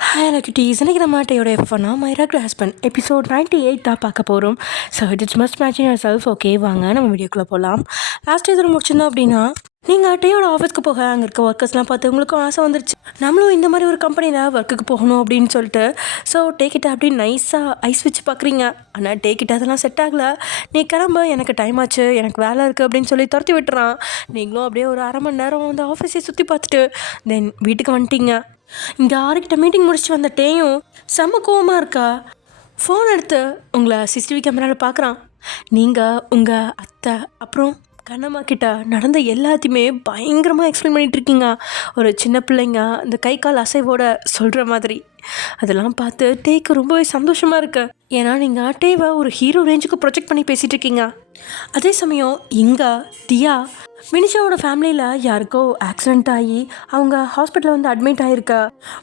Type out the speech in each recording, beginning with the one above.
Hi லக்கிட்டீஸ், இன்றைக்கி நம்ம டேயோட எஃப்னா மைராக்ட் husband episode 98 தான் பார்க்க போகிறோம். So it's must matching your self. Okay, வாங்க நம்ம வீடியோக்குள்ளே போகலாம். லாஸ்ட் இதில் முடிச்சிருந்தோம் அப்படின்னா, நீங்கள் டேயோட ஆஃபீஸ்க்கு போக அங்கே இருக்க ஒர்க்கர்ஸ்லாம் பார்த்து உங்களுக்கும் ஆசை வந்துருச்சு, நம்மளும் இந்த மாதிரி ஒரு கம்பெனியில் ஒர்க்குக்கு போகணும் அப்படின்னு சொல்லிட்டு. ஸோ டேக்கிட்ட அப்படின்னு நைஸாக ஐஸ் வச்சு பார்க்குறீங்க. ஆனால் டேக்கிட்ட அதெல்லாம் செட் ஆகலை. நீ கிளம்ப, எனக்கு டைம் ஆச்சு, எனக்கு வேலை இருக்குது அப்படின்னு சொல்லி துரத்தி விட்டுறான். நீங்களும் அப்படியே ஒரு அரை மணி நேரம் அந்த ஆஃபீஸை சுற்றி பார்த்துட்டு தென் வீட்டுக்கு வந்துட்டீங்க. இங்கே ஆறுக்கிட்ட மீட்டிங் முடிச்சுட்டு வந்த டேயும் செம்ம கோவமாக இருக்கா. ஃபோன் எடுத்து உங்களை சிசிடிவி கேமராவில் பார்க்குறான். நீங்கள் உங்கள் அத்தை அப்புறம் கண்ணம்மா கிட்ட நடந்த எல்லாத்தையுமே பயங்கரமாக எக்ஸ்பிளைன் பண்ணிகிட்ருக்கீங்க. ஒரு சின்ன பிள்ளைங்க இந்த கை கால் அசைவோட சொல்கிற மாதிரி. அதெல்லாம் பார்த்து டேக்கு ரொம்பவே சந்தோஷமாக இருக்கு. ஏன்னா நீங்கள் டேவை ஒரு ஹீரோ ரேஞ்சுக்கு ப்ரொஜெக்ட் பண்ணி பேசிகிட்டு இருக்கீங்க. அதே சமயம் இங்கே தியா வினிஷாவோட ஃபேமிலியில் யாருக்கோ ஆக்சிடெண்ட் ஆகி அவங்க ஹாஸ்பிட்டலில் வந்து அட்மிட் ஆகிருக்கா.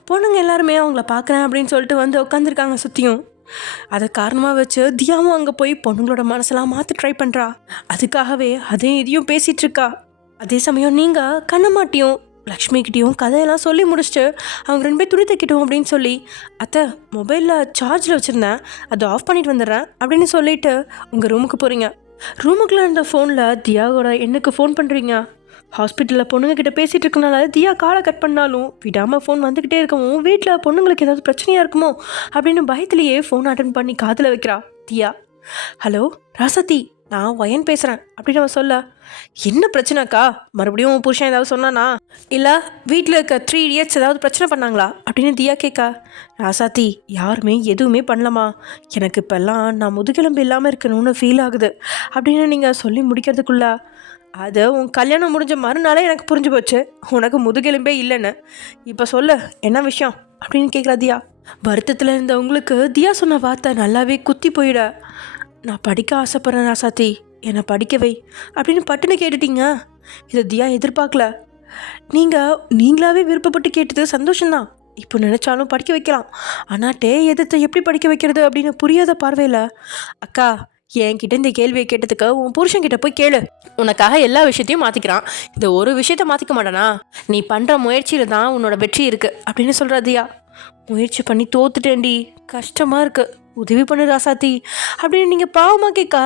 பொண்ணுங்க எல்லாருமே அவங்கள பார்க்குறேன் அப்படின்னு சொல்லிட்டு வந்து உட்காந்துருக்காங்க சுற்றியும். அதை காரணமாக வச்சு தியாவும் அங்கே போய் பொண்ணுங்களோட மனசெல்லாம் மாற்ற ட்ரை பண்ணுறா. அதுக்காகவே அதையும் இதையும் பேசிகிட்டு இருக்கா. அதே சமயம் நீங்கள் கண்ணம்மாட்டியும் லக்ஷ்மிக்கிட்டையும் கதையெல்லாம் சொல்லி முடிச்சுட்டு அவங்க 2 பேர் துணி தைக்கிட்டோம் அப்படின்னு சொல்லி, அத்தை மொபைலில் சார்ஜில் வச்சுருந்தேன், அதை ஆஃப் பண்ணிட்டு வந்துடுறேன் அப்படின்னு சொல்லிவிட்டு உங்கள் ரூமுக்கு போகிறீங்க. ரூமுக்குள்ளே இருந்த ஃபோனில் தியாவோட எண்ணுக்கு ஃபோன் பண்ணுறீங்க. ஹாஸ்பிட்டலில் பொண்ணுங்கக்கிட்ட பேசிகிட்டு இருக்கனால தியா காலை கட் பண்ணாலும் விடாமல் ஃபோன் வந்துக்கிட்டே இருக்கவும் வீட்டில் பொண்ணுங்களுக்கு ஏதாவது பிரச்சனையாக இருக்குமோ அப்படின்னு பயத்துலேயே ஃபோன் அட்டன் பண்ணி காதில் வைக்கிறா தியா. ஹலோ ராசதி, நான் வயன் பேசுகிறேன் அப்படின்னு அவன் சொல்ல, என்ன பிரச்சனைக்கா? மறுபடியும் உன் புருஷன் ஏதாவது சொன்னானா, இல்லை வீட்டில் இருக்க 3 idiots ஏதாவது பிரச்சனை பண்ணாங்களா அப்படின்னு தியா கேட்கா. ராசாத்தி, யாருமே எதுவுமே பண்ணலமா, எனக்கு இப்போல்லாம் நான் முதுகெலும்பு இல்லாமல் இருக்கணும்னு ஃபீல் ஆகுது அப்படின்னு நீங்கள் சொல்லி முடிக்கிறதுக்குள்ள, அது உன் கல்யாணம் முடிஞ்ச மறுநாளே எனக்கு புரிஞ்சு போச்சு உனக்கு முதுகெலும்பே இல்லைன்னு. இப்போ சொல்லு, என்ன விஷயம் அப்படின்னு கேட்குறா தியா. வருத்தத்தில் இருந்த உங்களுக்கு தியா சொன்ன வார்த்தை நல்லாவே குத்தி போயிட. நான் படிக்க ஆசைப்பட்றேன் ராசாத்தி, என்னை படிக்க வை அப்படின்னு பட்டுன்னு கேட்டுட்டீங்க. இதை தியா எதிர்பார்க்கல. நீங்களாவே விருப்பப்பட்டு கேட்டது சந்தோஷம்தான். இப்போ நினச்சாலும் படிக்க வைக்கலாம். ஆனால் டே எதிர்த்து எப்படி படிக்க வைக்கிறது அப்படின்னு புரியாத பார்வையில், அக்கா என்கிட்ட இந்த கேள்வியை கேட்டதுக்கு உன் புருஷன்கிட்ட போய் கேளு, உனக்காக எல்லா விஷயத்தையும் மாற்றிக்கிறான், இந்த ஒரு விஷயத்த மாற்றிக்க மாட்டானா? நீ பண்ணுற முயற்சியில் தான் உன்னோட வெற்றி இருக்குது அப்படின்னு சொல்கிறா தியா. முயற்சி பண்ணி தோத்துட்டேன்டி, கஷ்டமாக இருக்குது, உதவி பண்ணு ராசாத்தி அப்படின்னு நீங்கள் பாவமாக கேட்கா.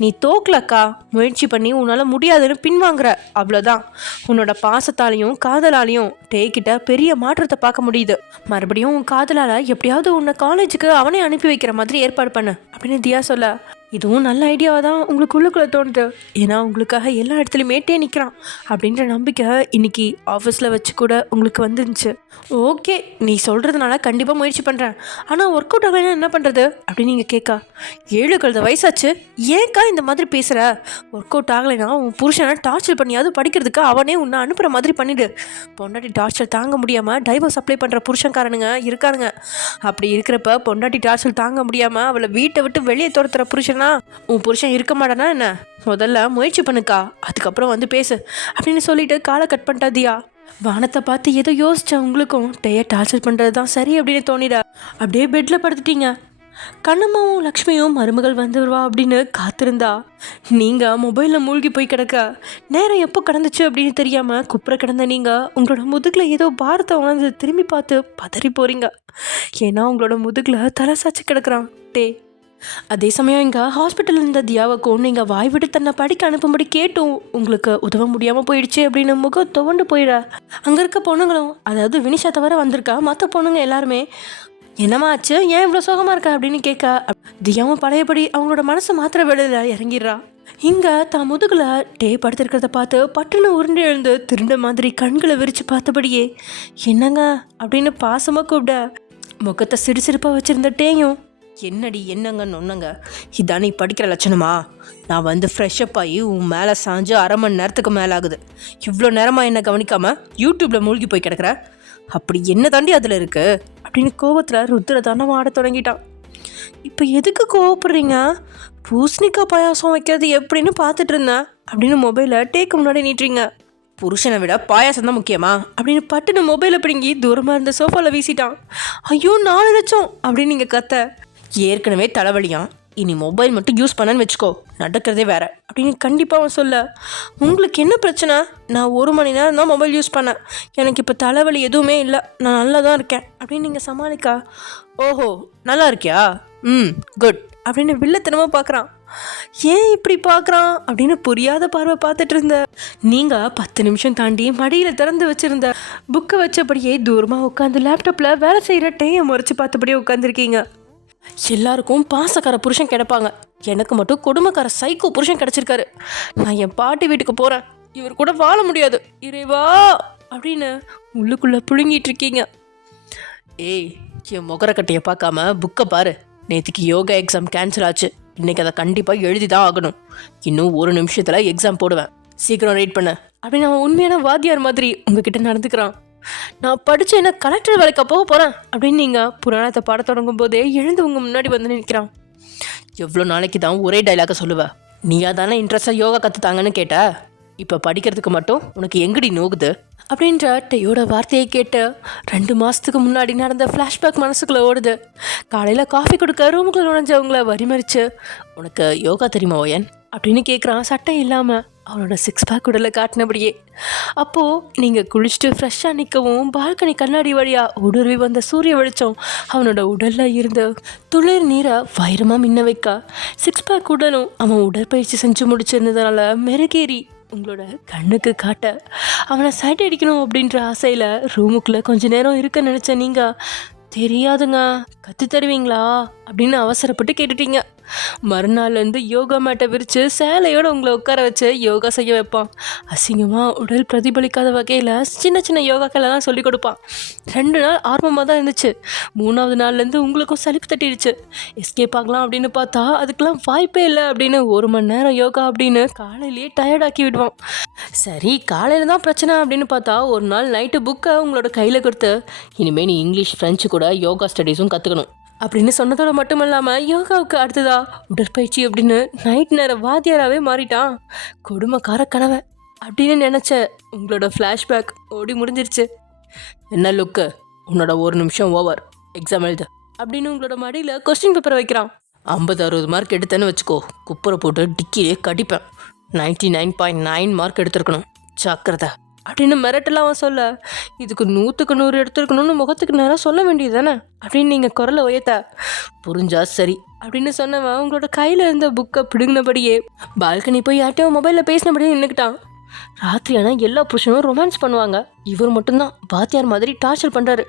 நீ தோக்கலக்கா, முயற்சி பண்ணி உன்னால் முடியாதுன்னு பின்வாங்குற, அவ்வளோதான். உன்னோட பாசத்தாலையும் காதலாலையும் டேக்கிட்ட பெரிய மாற்றத்தை பார்க்க முடியுது. மறுபடியும் உன் காதலால் எப்படியாவது உன்னை காலேஜுக்கு அவனே அனுப்பி வைக்கிற மாதிரி ஏற்பாடு பண்ணு அப்படின்னு தியா சொல்ல, இதுவும் நல்ல ஐடியாவாக தான் உங்களுக்கு உள்ளுக்குள்ளே தோணுது. ஏன்னா உங்களுக்காக எல்லா இடத்துலையுமே டே நிற்கிறான் அப்படின்ற நம்பிக்கை இன்னைக்கு ஆஃபீஸில் வச்சு கூட உங்களுக்கு வந்துருந்துச்சு. ஓகே, நீ சொல்கிறதுனால கண்டிப்பாக முயற்சி பண்ணுறேன். ஆனால் ஒர்க் அவுட் ஆகலைன்னா என்ன பண்ணுறது அப்படின்னு நீங்கள் கேட்கா. 7 கழுத வயசாச்சு, ஏன்க்கா இந்த மாதிரி பேசுகிற? ஒர்க் அவுட் ஆகலைன்னா உன் புருஷனை டார்ச்சர் பண்ணியாவது படிக்கிறதுக்கு அவனே உன்னை அனுப்புகிற மாதிரி பண்ணிவிடு. பொண்டாட்டி டார்ச்சர் தாங்க முடியாமல் டைவர்ஸ் அப்ளை பண்ணுற புருஷன்காரனுங்க இருக்கானுங்க. அப்படி இருக்கிறப்ப பொண்டாட்டி டார்ச்சர் தாங்க முடியாமல் அவளை வீட்டை விட்டு வெளியே துரத்துற புருஷனா உன் புருஷன் இருக்க மாட்டானா என்ன? முதல்ல முயற்சி பண்ணுக்கா, அதுக்கப்புறம் வந்து பேசு அப்படின்னு சொல்லிட்டு காலை கட் பண்ணிட்டா தியா. வானத்தை பார்த்து ஏதோ யோசிச்சா உங்களுக்கும் டேயை டார்ச்சர் பண்ணுறது தான் சரி அப்படின்னு தோணிடா. அப்படியே பெட்டில் படுத்துட்டீங்க. கண்ணம்மாவும் லக்ஷ்மியும் மருமகள் வந்துடுவா அப்படின்னு காத்திருந்தா. நீங்கள் மொபைலில் மூழ்கி போய் கிடக்க நேரம் எப்போ கடந்துச்சு அப்படின்னு தெரியாமல் குப்புற கிடந்த நீங்கள் உங்களோட முதுகில் ஏதோ பாரத்தை உணர்ந்து திரும்பி பார்த்து பதறி போகிறீங்க. ஏன்னா உங்களோட முதுகில் தலை சாச்சு கிடக்குறான் டே. அதே சமயம் இங்கே ஹாஸ்பிட்டலில் இருந்த தியாவுக்கும் நீங்கள் வாய் விட்டு தன்னை படிக்க அனுப்பும்படி கேட்டும் உங்களுக்கு உதவ முடியாமல் போயிடுச்சு அப்படின்னு முகம் துவண்டு போயிட. அங்கே இருக்க பொண்ணுங்களும், அதாவது வினிஷா தவிர வந்திருக்கா மற்ற பொண்ணுங்க எல்லாருமே, என்னம்மா ஆச்சு, ஏன் இவ்வளோ சோகமாக இருக்கா அப்படின்னு கேட்க, தியாவும் பழையபடி அவங்களோட மனசை மாத்திர வேலையில் இறங்கிடுறா. இங்கே தான் முதுகில் டே படுத்திருக்கிறத பார்த்து பட்டுன்னு உருண்டு எழுந்து திருண்ட மாதிரி கண்களை விரித்து பார்த்தபடியே, என்னங்க அப்படின்னு பாசமாக கூப்பிட, முகத்தை சிறுசிறுப்பாக வச்சுருந்த டேயும், என்னடி என்னங்கன்னு ஒன்றுங்க, இதான் நீ படிக்கிற லட்சணமா? நான் வந்து ஃப்ரெஷ்அப் ஆகி உன் மேலே சாஞ்சு 1/2 மணி நேரத்துக்கு மேலே ஆகுது. இவ்வளோ நேரமாக என்ன கவனிக்காமல் யூடியூப்பில் மூழ்கி போய் கிடக்குற, அப்படி என்ன தாண்டி அதில் இருக்குது அப்படின்னு கோபத்தில் ருத்ர தானே ஆட தொடங்கிட்டான். இப்போ எதுக்கு கோவப்படுறீங்க? பூசணிக்காய் பாயாசம் வைக்கிறது எப்படின்னு பார்த்துட்டு இருந்தேன் அப்படின்னு மொபைலை டேக்கு முன்னாடி நீட்டுறீங்க. புருஷனை விட பாயாசம் தான் முக்கியமா அப்படின்னு பட்டுன்னு மொபைலை பிடுங்கி தூரமாக இருந்த சோஃபாவில் வீசிட்டான். ஐயோ 4 லட்சம் அப்படின்னு நீங்கள் கத்த. ஏற்கனவே தலைவலியாம், இனி மொபைல் மட்டும் யூஸ் பண்ணன்னு வச்சுக்கோ, நடக்கிறதே வேற அப்படின்னு கண்டிப்பாக அவன் சொல்ல, உங்களுக்கு என்ன பிரச்சனை? நான் 1 மணி நேரம் தான் மொபைல் யூஸ் பண்ணேன், எனக்கு இப்போ தலைவலி எதுவுமே இல்லை, நான் நல்லா தான் இருக்கேன் அப்படின்னு நீங்கள் சமாளிக்கா. ஓஹோ, நல்லா இருக்கியா? குட் அப்படின்னு வில்லத்தனமாக பார்க்குறான். ஏன் இப்படி பார்க்குறான் அப்படின்னு புரியாத பார்வை பார்த்துட்டு இருந்த நீங்கள் 10 நிமிஷம் தாண்டி மடியில் திறந்து வச்சுருந்த புக்கை வச்சபடியே தூரமாக உட்காந்து லேப்டாப்பில் வேலை செய்கிற டேயை முறைச்சி பார்த்தபடியே உட்காந்துருக்கீங்க. எல்லாருக்கும் பாசக்கார புருஷன் கிடைப்பாங்க, எனக்கு மட்டும் கொடுமைக்கார சைக்கோ புருஷன் கிடைச்சிருக்காரு. நான் என் பாட்டி வீட்டுக்கு போகிறேன், இவர் கூட வாழ முடியாது இறைவா அப்படின்னு உள்ளுக்குள்ளே புழுங்கிட்டு இருக்கீங்க. ஏய், என் முகரக்கட்டையை பார்க்காம புக்கை பாரு. நேற்றுக்கு யோகா எக்ஸாம் கேன்சல் ஆச்சு, இன்றைக்கி அதை கண்டிப்பாக எழுதி தான் ஆகணும். இன்னும் 1 நிமிஷத்தில் எக்ஸாம் போடுவேன், சீக்கிரம் ரைட் பண்ண அப்படின்னு அவன் உண்மையான வாத்தியார் மாதிரி உங்ககிட்ட நடந்துக்கிறான். நான் படித்து என்ன கலெக்டர் வேலைக்கு போக போகிறேன் அப்படின்னு நீங்கள் புராணத்தை பாட தொடங்கும் போதே எழுந்து உங்கள் முன்னாடி வந்து நிற்கிறான். எவ்வளோ நாளைக்கு தான் ஒரே டைலாக சொல்லுவேன்? நீயா தானே இன்ட்ரெஸ்டாக யோகா கற்றுத்தாங்கன்னு கேட்ட, இப்போ படிக்கிறதுக்கு மட்டும் உனக்கு எங்கடி நோகுது அப்படின்ற டேயோட வார்த்தையை கேட்டு 2 மாதத்துக்கு முன்னாடி நடந்த ஃப்ளாஷ்பேக் மனசுக்குள்ளே ஓடுது. காலையில் காஃபி கொடுக்க ரூமுக்குள்ளே நுழைஞ்சவங்கள வரிமறிச்சு, உனக்கு யோகா தெரியுமா ஓயன் அப்படின்னு கேட்குறான் சட்டை இல்லாமல் அவனோட 6 பேக் உடலை காட்டினபடியே. அப்போது நீங்கள் குளிச்சுட்டு ஃப்ரெஷ்ஷாக நிற்கவும் பால்கனி கண்ணாடி வழியாக ஊடுருவி வந்த சூரிய வெளிச்சம் அவனோட உடலில் இருந்த துளிர் நீரை வைரமாக மின்ன வைக்க 6 பேக் உடலும் அவன் உடற்பயிற்சி செஞ்சு முடிச்சிருந்ததுனால மெருகேறி உங்களோட கண்ணுக்கு காட்ட அவனை சைட் அடிக்கணும் அப்படின்ற ஆசையில் ரூமுக்குள்ளே கொஞ்ச நேரம் இருக்க நினச்ச நீங்கள், தெரியாதுங்க, கற்று தருவீங்களா அப்படின்னு அவசரப்பட்டு கேட்டுட்டீங்க. மறுநாள்லேருந்து யோகா மேட்டை விரித்து சேலையோடு உங்களை உட்கார வச்சு யோகா செய்ய வைப்பான். அசிங்கமாக உடல் பிரதிபலிக்காத வகையில் சின்ன சின்ன யோகாக்கெல்லாம் சொல்லிக் கொடுப்பான். 2 நாள் ஆர்வமாக தான் இருந்துச்சு. 3ஆவது நாள்லேருந்து உங்களுக்கும் சலிப்பு தட்டிடுச்சு. எஸ்கேப் ஆகலாம் அப்படின்னு பார்த்தா அதுக்கெல்லாம் வாய்ப்பே இல்லை அப்படின்னு 1 மணி நேரம் யோகா அப்படின்னு காலையிலேயே டயர்டாக்கி விடுவான். சரி, காலையில் தான் பிரச்சனை அப்படின்னு பார்த்தா ஒரு நாள் நைட்டு புக்கை உங்களோட கையில் கொடுத்து, இனிமேல் நீ இங்கிலீஷ் ஃப்ரெஞ்சு கூட யோகா ஸ்டடீஸும் கற்றுக்கணும் அப்படின்னு சொன்னதோட மட்டும் இல்லாமல் யோகாவுக்கு அடுத்ததா உடற்பயிற்சி அப்படின்னு நைட் நேரம் வாத்தியாராகவே மாறிட்டான். கொடுமைக்கார கனவை அப்படின்னு நினச்ச உங்களோட ஃப்ளாஷ்பேக் ஓடி முடிஞ்சிருச்சு. என்ன லுக்கு, உன்னோட 1 நிமிஷம் ஓவர், எக்ஸாம் எழுது அப்படின்னு உங்களோட மடியில் கொஸ்டின் பேப்பரை வைக்கிறான். 50-60 மார்க் எடுத்தேன்னு வச்சுக்கோ, குப்பரை போட்டு டிக்கிலே கடிப்பேன். 99.9 மார்க் எடுத்துருக்கணும், ஜாக்கிரதை அப்படின்னு மிரட்டலாம் அவன் சொல்ல, இதுக்கு 100க்கு 100 எடுத்துருக்கணும்னு முகத்துக்கு நேரம் சொல்ல வேண்டியது தானே அப்படின்னு நீங்கள் குரலை உயர்த்த, புரிஞ்சா சரி அப்படின்னு சொன்னவன் உங்களோட கையில் இருந்த புக்கை பிடுங்கினபடியே பால்கனி போய் யார்ட்டையோ மொபைலில் பேசினபடியே நின்றுக்கிட்டான். ராத்திரியானா எல்லா புருஷனும் ரொமான்ஸ் பண்ணுவாங்க, இவர் மட்டும்தான் வாத்தியார் மாதிரி டார்ச்சர் பண்ணுறாரு.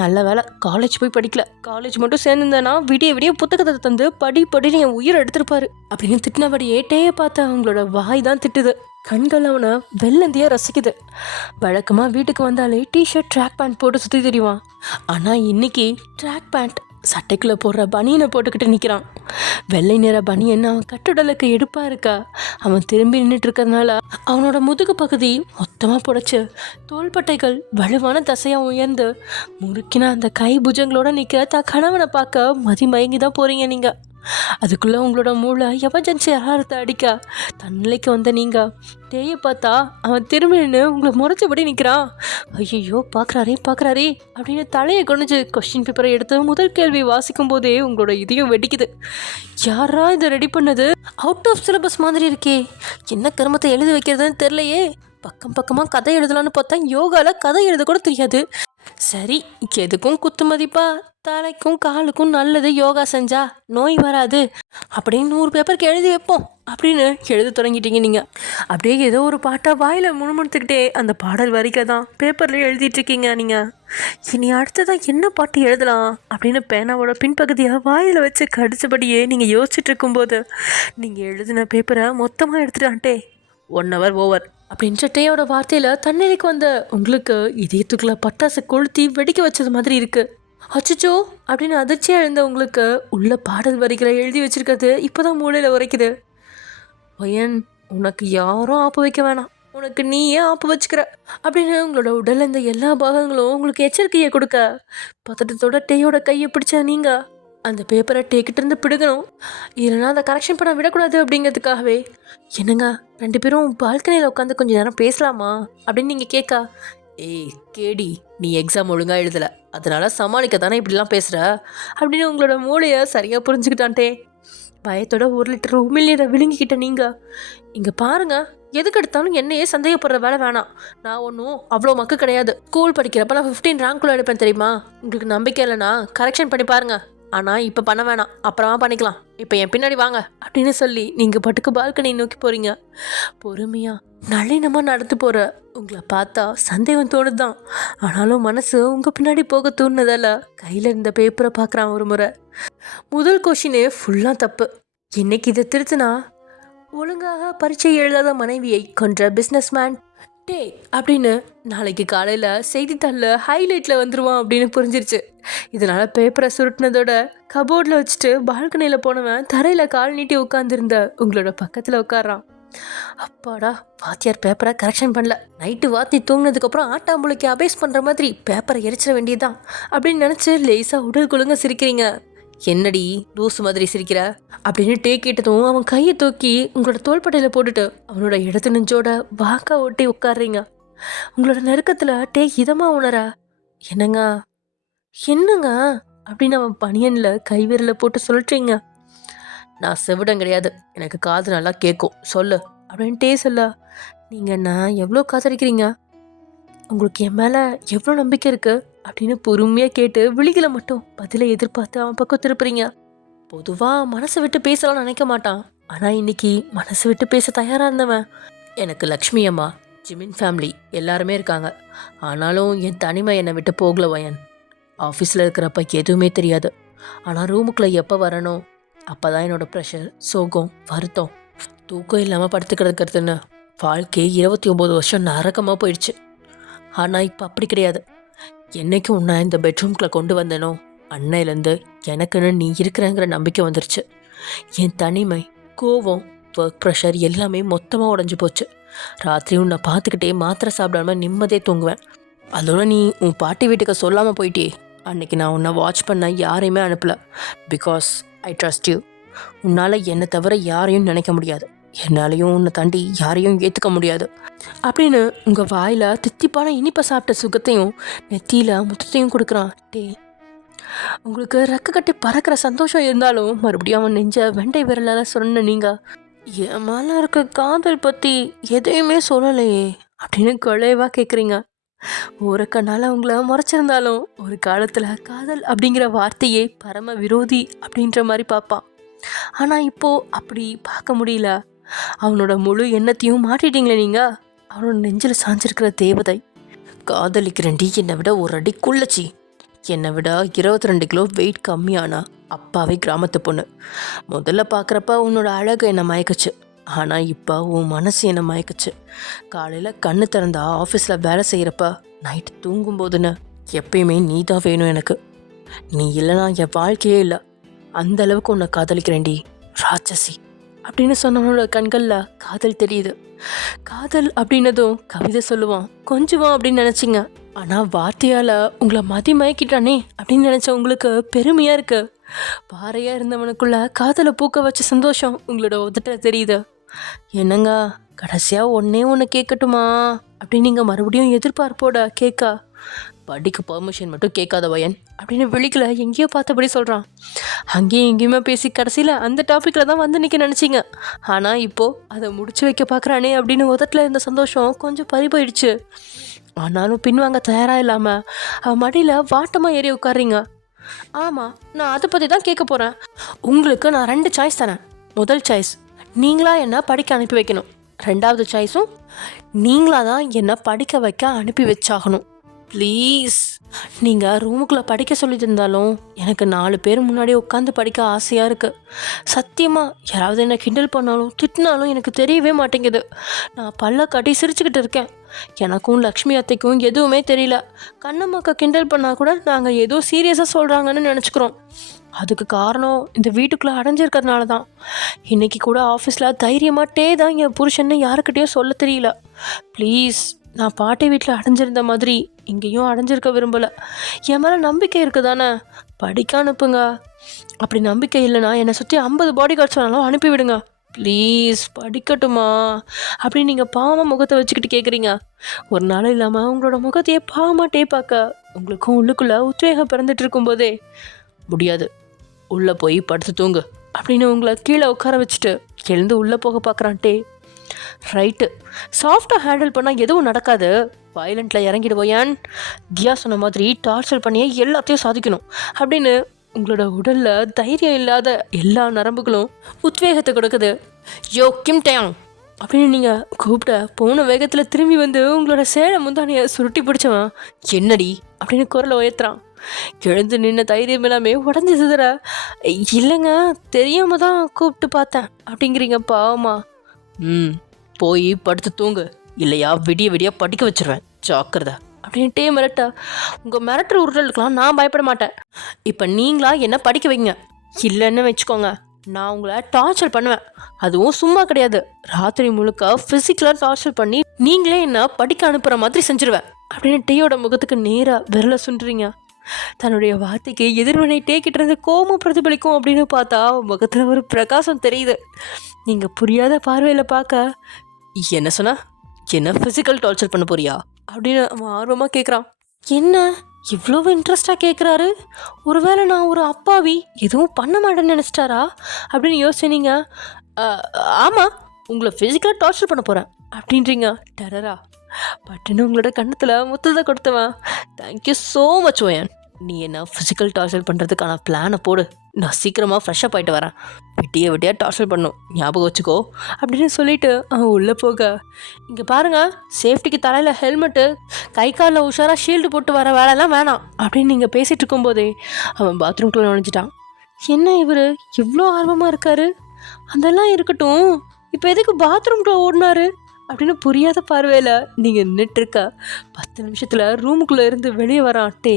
நல்ல வேலை காலேஜ் போய் படிக்கல, காலேஜ் மட்டும் சேர்ந்துருந்தேன்னா விடிய விடிய புத்தகத்தை தந்து படின்னு என் உயிரை எடுத்திருப்பாரு அப்படின்னு திட்டினபடியே டேயை பார்த்த அவங்களோட வாய் தான் திட்டுது. கண்கள் அவனை வெள்ளந்தியாக ரசிக்குது. வழக்கமாக வீட்டுக்கு வந்தாலே டிஷர்ட் ட்ராக் பேண்ட் போட்டு சுற்றி தெரியுவான். ஆனால் இன்னைக்கு ட்ராக் பேண்ட் சட்டைக்குள்ளே போடுற பனியனை போட்டுக்கிட்டு நிற்கிறான். வெள்ளை நிற பனியன் அவன் கட்டுடலுக்கு எடுப்பாக இருக்கா. அவன் திரும்பி நின்றுட்டு இருக்கிறதுனால அவனோட முதுகு பகுதி மொத்தமாக புடைச்சு தோள்பட்டைகள் வலுவான தசையாக உயர்ந்து முறுக்கின அந்த கை புஜங்களோட நிற்கிற கணவனை பார்க்க மயங்கி தான் போகிறீங்க நீங்கள். அதுக்குள்ளே உங்களோட மூளை எமர்ஜென்சி அலாரத்தை அடிக்க தன்னிலைக்கு வந்த நீங்கள் டேயை பார்த்தா அவன் திரும்பி நின்று உங்களை முறைச்சபடி நிற்கிறான். ஐயோ, பார்க்குறாரே அப்படின்னு தலையை குனிஞ்சு கொஸ்டின் பேப்பரை எடுத்து முதல் கேள்வி வாசிக்கும் போதே உங்களோட இதயம் வெடிக்குது. யாரா இதை ரெடி பண்ணது? அவுட் ஆஃப் சிலபஸ் மாதிரி இருக்கே, என்ன கருமத்தை எழுதி வைக்கிறதுன்னு தெரிலையே. பக்கமாக கதை எழுதலான்னு பார்த்தா யோகாவில் கதை எழுத கூட தெரியாது. சரி, எதுக்கும் குத்து மதிப்பா தலைக்கும் காலுக்கும் நல்லது யோகா செஞ்சா நோய் வராது அப்படின்னு 100 பேப்பருக்கு எழுதி வைப்போம் அப்படின்னு எழுத தொடங்கிட்டீங்க நீங்கள். அப்படியே ஏதோ ஒரு பாட்டை வாயில் முணுமுணுத்துக்கிட்டே அந்த பாடல் வரிக்க தான் பேப்பரில் எழுதிட்டுருக்கீங்க நீங்கள். இனி அடுத்ததான் என்ன பாட்டு எழுதலாம் அப்படின்னு பேனாவோட பின்பகுதியாக வாயில் வச்சு கடிச்சபடியே நீங்கள் யோசிச்சுட்டு இருக்கும்போது நீங்கள் எழுதின பேப்பரை மொத்தமாக எடுத்துட்டான்ட்டே 1 hour ஓவர் அப்படின்ற டேயோட வார்த்தையில் தண்ணீருக்கு வந்த உங்களுக்கு இதயத்துக்குள்ள பட்டாசு கொளுத்தி வெடிக்க வச்சது மாதிரி இருக்குது. அச்சோ அப்படின்னு அதிர்ச்சியாக எழுந்த உங்களுக்கு உள்ள பாடல் வரிகளை எழுதி வச்சிருக்கிறது இப்போ தான் மூளையில் உரைக்குது. ஒயன், உனக்கு யாரும் ஆப்பு வைக்க வேணாம், உனக்கு நீயே ஆப்பு வச்சுக்கிற அப்படின்னு உங்களோட உடலில் இந்த எல்லா பாகங்களும் உங்களுக்கு எச்சரிக்கையை கொடுக்க பதட்டத்தோட டேயோட கையை பிடிச்ச நீங்கள் அந்த பேப்பரை டேக்கிட்டு இருந்து பிடுங்கணும், இல்லைனா அதை கரெக்ஷன் பண்ண விடக்கூடாது அப்படிங்கிறதுக்காகவே, என்னங்க 2 பேரும் பால்கனியில் உட்காந்து கொஞ்சம் நேரம் பேசலாமா அப்படின்னு நீங்கள் கேட்க, ஏய் கேடி, நீ எக்ஸாம் ஒழுங்காக எழுதலை, அதனால சமாளிக்க தானே இப்படிலாம் பேசுகிற அப்படின்னு உங்களோட மூளையை சரியாக புரிஞ்சுக்கிட்டான்ட்டே. பயத்தோட 1 லிட்டர் உமிழ்நீரை விழுங்கிக்கிட்ட நீங்கள் இங்கே பாருங்க, எதுக்கு எடுத்தாலும் என்னையே சந்தேகப்படுற வேலை வேணாம். நான் ஒன்றும் அவ்வளோ மக்கு கிடையாது. ஸ்கூல் படிக்கிறப்ப நான் 15 ரேங்க்குள்ள எடுப்பேன் தெரியுமா? உங்களுக்கு நம்பிக்கை இல்லைனா கரெக்ஷன் பண்ணி பாருங்க. ஆனால் இப்போ பண்ண வேணாம், அப்புறமா பண்ணிக்கலாம். இப்போ என் பின்னாடி வாங்க அப்படின்னு சொல்லி நீங்கள் பாட்டுக்கு பால்கனி நோக்கி போகிறீங்க. பொறுமையாக நளினமாக நடந்து போகிற உங்களை பார்த்தா சந்தேகம் தோணுதுதான். ஆனாலும் மனசு உங்கள் பின்னாடி போக தோணுனதால கையில் இருந்த பேப்பரை பார்க்குறான் ஒரு முறை. முதல் கொஷினே ஃபுல்லாக தப்பு. இன்னைக்கு இதை திருத்தினா ஒழுங்காக பரீட்சை எழுதாத மனைவியை கொன்ற பிஸ்னஸ்மேன் டே அப்படின்னு நாளைக்கு காலையில் செய்தித்தாளில் ஹைலைட்டில் வந்துடுவான் அப்படின்னு புரிஞ்சிருச்சு. இதனால் பேப்பரை சுருட்டினதோட கபோர்டில் வச்சுட்டு பால்கனியில் போனவன் தரையில் கால் நீட்டி உட்காந்துருந்த உங்களோட பக்கத்தில் உட்காரான். அப்பாடா, வாத்தியார் பேப்பரை கரெக்ஷன் பண்ணல. நைட்டு வாத்தி தூங்கினதுக்கப்புறம் ஆட்டாம்புளைக்கு அபேஸ் பண்ணுற மாதிரி பேப்பரை எரிச்சிட வேண்டியதுதான் அப்படின்னு நினச்சி லேசாக உடல் குழுங்க சிரிக்கிறீங்க. என்னடி லூசு மாதிரி சிரிக்கிற அப்படின்னு டே கேட்டதும் அவன் கையை தூக்கி உங்களோட தோள்பட்டையில் போட்டுட்டு அவனோட இடத்து நெஞ்சோட வாக்கா ஓட்டி உட்காடுறீங்க. உங்களோட நெருக்கத்தில் டே இதமாக உணர, என்னங்க என்னங்க அப்படின்னு அவன் பனியனில் கைவிரலை போட்டு சொல்லிட்டீங்க. நான் செவிடம் கிடையாது, எனக்கு காது நல்லா கேட்கும், சொல்லு அப்படின்னு டே சொல்ல. நீங்கள் என்ன எவ்வளோ காதலிக்கிறீங்க? உங்களுக்கு என் மேலே எவ்வளோ நம்பிக்கை இருக்குது அப்படின்னு பொறுமையாக கேட்டு விழிகளை மட்டும் பதிலை எதிர்பார்த்து அவன் பக்கம் திருப்புறீங்க. பொதுவாக மனசை விட்டு பேசலாம்னு நினைக்க மாட்டான். ஆனால் இன்னைக்கு மனசை விட்டு பேச தயாராக இருந்தவன். எனக்கு லக்ஷ்மி அம்மா, ஜிமின் ஃபேமிலி எல்லாருமே இருக்காங்க. ஆனாலும் என் தனிமை என்னை விட்டு போகல வயன். ஆஃபீஸில் இருக்கிறப்ப எதுவுமே தெரியாது. ஆனால் ரூமுக்குள்ளே எப்போ வரணும் அப்போ தான் என்னோடய ப்ரெஷர், சோகம், வருத்தம், தூக்கம் இல்லாமல் படுத்து கிடக்கிறதுன்னு வாழ்க்கை 29 வருஷம் நரகமாக போயிடுச்சு. ஆனால் இப்போ அப்படி கிடையாது. என்றைக்கும் நான் இந்த பெட்ரூம்குள்ளே கொண்டு வந்தேனோ அன்னையிலேருந்து எனக்குன்னு நீ இருக்கிறங்கிற நம்பிக்கை வந்துருச்சு. என் தனிமை, கோவம், ஒர்க் ப்ரெஷர் எல்லாமே மொத்தமாக உடஞ்சி போச்சு. ராத்திரி உன்னை பார்த்துக்கிட்டே மாத்திரை சாப்பிடாம நிம்மதியே தூங்குவேன். அதோட நீ உன் பாட்டி வீட்டுக்கு சொல்லாமல் போயிட்டே. அன்றைக்கி நான் உன்னை வாட்ச் பண்ண யாரையுமே அனுப்பலை. Because I trust you. உன்னால் என்னை தவிர யாரையும் நினைக்க முடியாது. என்னாலையும் உன்னை தாண்டி யாரையும் ஏற்றுக்க முடியாது அப்படின்னு உங்கள் வாயில் தித்திப்பான இனிப்பை சாப்பிட்ட சுகத்தையும் நெத்தியில் முத்தத்தையும் கொடுக்குறான் டே. உங்களுக்கு ரெக்க கட்டி பறக்கிற சந்தோஷம் இருந்தாலும் மறுபடியும் அவன் நெஞ்ச வெண்டை விரலால் சொன்ன நீங்கள், என் மேலே இருக்க காதல் பற்றி எதையுமே சொல்லலையே அப்படின்னு குழைவாக கேட்குறீங்க. ஒரு கண்ணால் உங்களை முறைச்சிருந்தாலும் ஒரு காலத்தில் காதல் அப்படிங்கிற வார்த்தையே பரம விரோதி அப்படின்ற மாதிரி பார்ப்பான். ஆனால் இப்போது அப்படி பார்க்க முடியல. அவனோட முழு எண்ணத்தையும் மாட்டிட்டீங்களே நீங்கள். அவனோட நெஞ்சில் சாஞ்சிருக்கிற தேவதை. காதலிக்கிறண்டி, என்னை விட ஒரு அடி குள்ளச்சி, என்னை விட 22 கிலோ வெயிட் கம்மியானா அப்பாவே கிராமத்து பொண்ணு. முதல்ல பார்க்குறப்ப உன்னோட அழகு என்னை மயக்குச்சு. ஆனால் இப்போ உன் மனசு என்னை மயக்குச்சு. காலையில் கண்ணு திறந்தா ஆஃபீஸில் வேலை செய்கிறப்ப நைட்டு தூங்கும்போதுன்னு எப்பயுமே நீ தான் வேணும் எனக்கு. நீ இல்லைனா என் வாழ்க்கையே இல்லை. அந்த அளவுக்கு உன்னை காதலிக்கிறேன்டி ராட்சசி அப்படின்னு சொன்னவனோட கண்களில் காதல் தெரியுது. காதல் அப்படின்னதும் கவிதை சொல்லுவான், கொஞ்சுவான் அப்படின்னு நினச்சிங்க. ஆனால் வார்த்தையால் உங்களை மதி மயக்கிட்டானே அப்படின்னு நினச்ச உங்களுக்கு பெருமையாக இருக்கு. பாறையாக இருந்தவனுக்குள்ள காதலை பூக்க வச்ச சந்தோஷம் உங்களோட உதட்ட தெரியுது. என்னங்க, கடைசியாக ஒன்று கேட்கட்டுமா அப்படின்னு நீங்கள் மறுபடியும் எதிர்பார்ப்போட கேட்கா. படிக்க பர்மிஷன் மட்டும் கேட்காத வயன் அப்படின்னு வெளிக்கல எங்கேயோ பார்த்தபடி சொல்கிறான். அங்கேயும் எங்கேயுமே பேசி கடைசியில் அந்த டாப்பிக்கில் தான் வந்து நிற்க நினச்சிங்க. ஆனால் இப்போது அதை முடிச்சு வைக்க பார்க்குறானே அப்படின்னு உதட்டில் இருந்த சந்தோஷம் கொஞ்சம் பறி போயிடுச்சு. ஆனாலும் பின்வாங்க தயாராக இல்லாமல் அவன் மடியில் வாட்டமாக ஏறி உட்காரிங்க. ஆமாம், நான் அதை பற்றி தான் கேட்க போகிறேன். உங்களுக்கு நான் 2 சாய்ஸ் தரேன். முதல் சாய்ஸ், நீங்களா என்ன படிக்க அனுப்பி வைக்கணும். 2வது சாய்ஸும் நீங்களாக தான் என்னை படிக்க வைக்க அனுப்பி வச்சாகணும். ப்ளீஸ். நீங்கள் ரூமுக்குள்ளே படிக்க சொல்லியிருந்தாலும் எனக்கு 4 பேர் முன்னாடி உட்காந்து படிக்க ஆசையாக இருக்குது. சத்தியமாக யாராவது என்னை கிண்டல் பண்ணாலும் திட்டினாலும் எனக்கு தெரியவே மாட்டேங்குது. நான் பல்ல காட்டி சிரிச்சுக்கிட்டு இருக்கேன். எனக்கும் லக்ஷ்மி அத்தைக்கும் எதுவுமே தெரியல. கண்ணம்மாக்கா கிண்டல் பண்ணால் கூட நாங்கள் ஏதோ சீரியஸாக சொல்கிறாங்கன்னு நினச்சிக்கிறோம். அதுக்கு காரணம் இந்த வீட்டுக்குள்ளே அடைஞ்சிருக்கிறதுனால தான். இன்றைக்கி கூட ஆஃபீஸில் தைரியமாட்டே தான் என் புருஷன்னு யாருக்கிட்டேயும் சொல்ல தெரியல. ப்ளீஸ், நான் பாட்டி வீட்டில் அடைஞ்சிருந்த மாதிரி இங்கேயும் அடைஞ்சிருக்க விரும்பலை. என் மேலே நம்பிக்கை இருக்குது தானே, படிக்க அனுப்புங்க. அப்படி நம்பிக்கை இல்லைனா என்னை சுற்றி 50 பாடி கார்ட்ஸ் வேணாலும் அனுப்பிவிடுங்க. ப்ளீஸ், படிக்கட்டுமா அப்படின்னு நீங்கள் பாவமாக முகத்தை வச்சுக்கிட்டு கேட்குறீங்க. ஒரு நாள் இல்லாமல் உங்களோட முகத்தையே பாவமாட்டே பார்க்க உங்களுக்கும் உள்ளுக்குள்ளே உத்வேகம் பிறந்துட்டு இருக்கும்போதே, முடியாது, உள்ளே போய் படுத்து தூங்கு அப்படின்னு உங்களை கீழே உட்கார வச்சுட்டு எழுந்து உள்ளே போக பார்க்குறான் டே. ரைட்டு, சாஃப்டாக ஹேண்டில் பண்ணால் எதுவும் நடக்காது, வயலண்ட்டில் இறங்கிடுவோயான். தியா சொன்ன மாதிரி டார்ச்சர் பண்ணியே எல்லாத்தையும் சாதிக்கணும் அப்படின்னு உங்களோட உடலில் தைரியம் இல்லாத எல்லா நரம்புகளும் உத்வேகத்தை கொடுக்குது. யோ கிம் டேங் அப்படின்னு நீங்கள் கூப்பிட்ட போன வேகத்தில் திரும்பி வந்து உங்களோட சேலை முந்தானியை சுருட்டி பிடிச்சவன் என்னடி அப்படின்னு குரலை உயர்த்துறான். எழுந்து நின்ன தைரியம் எல்லாமே உடஞ்சி சிதற. இல்லைங்க, தெரியாம தான் கூப்பிட்டு பார்த்தேன் அப்படிங்கிறீங்க பாவமா. போய் படுத்து தூங்கு, இல்லையா விடிய விடிய படிக்க வச்சிருவேன், ஜாக்கிரதை அப்படின்ட்டே மிரட்ட. உங்கள் மிரட்டுற உருட்டலுக்கெல்லாம் நான் பயப்பட மாட்டேன். இப்போ நீங்களா என்ன படிக்க வைங்க, இல்லைன்னு வச்சுக்கோங்க நான் உங்களை டார்ச்சர் பண்ணுவேன். அதுவும் சும்மா கிடையாது, ராத்திரி முழுக்க ஃபிசிக்கலாக டார்ச்சர் பண்ணி நீங்களே என்ன படிக்க அனுப்புகிற மாதிரி செஞ்சுருவேன் அப்படின்னு டேயோட முகத்துக்கு நேராக விரலை சுண்டுறீங்க. தன்னுடைய வார்த்தைக்கு எதிர்வினை டேக்கிட்டு இருந்து கோபம் பிரதிபலிக்கும் அப்படின்னு பார்த்தா முகத்தில் ஒரு பிரகாசம் தெரியுது. நீங்கள் புரியாத பார்வையில் பார்க்க, என்ன சொன்னா, என்ன ஃபிசிக்கல் டார்ச்சர் பண்ண போறியா அப்படின்னு அவன் ஆர்வமாக கேட்குறான். என்ன இவ்வளோ இன்ட்ரெஸ்டாக கேட்குறாரு, ஒருவேளை நான் ஒரு அப்பாவி எதுவும் பண்ண மாட்டேன்னு நினச்சிட்டாரா அப்படின்னு யோசிச்சீங்க. ஆமாம், உங்களை ஃபிசிக்கலாக டார்ச்சர் பண்ண போகிறேன் அப்படின்றீங்க டெரரா. பட்டுன்னு உங்களோட கண்ணத்தில் முத்தத்தை கொடுத்தவன். தேங்க்யூ ஸோ மச் ஓயன், நீ என்ன ஃபிசிக்கல் டார்ச்சர் பண்ணுறதுக்கான பிளானை போடு, நான் சீக்கிரமாக ஃப்ரெஷ்ஷப் ஆகிட்டு வரேன், வெட்டியாக டார்ச்சர் பண்ணும் ஞாபகம் வச்சுக்கோ அப்படின்னு சொல்லிட்டு அவன் உள்ளே போக. இங்கே பாருங்கள், சேஃப்டிக்கு தலையில் ஹெல்மெட்டு, கை காலில் உஷாராக ஷீல்டு போட்டு வர வேலைலாம் வேணாம் அப்படின்னு நீங்கள் பேசிகிட்டு இருக்கும்போதே அவன் பாத்ரூம்குள்ளே நுழைஞ்சிட்டான். என்ன இவர் இவ்வளோ ஆர்வமாக இருக்காரு, அதெல்லாம் இருக்கட்டும், இப்போ எதுக்கு பாத்ரூம்குள்ளே ஓடினாரு அப்படின்னு புரியாத பார்வையில் நீங்கள் நின்றுட்டுருக்க 10 நிமிஷத்தில் ரூமுக்குள்ளே இருந்து வெளியே வரான் டே.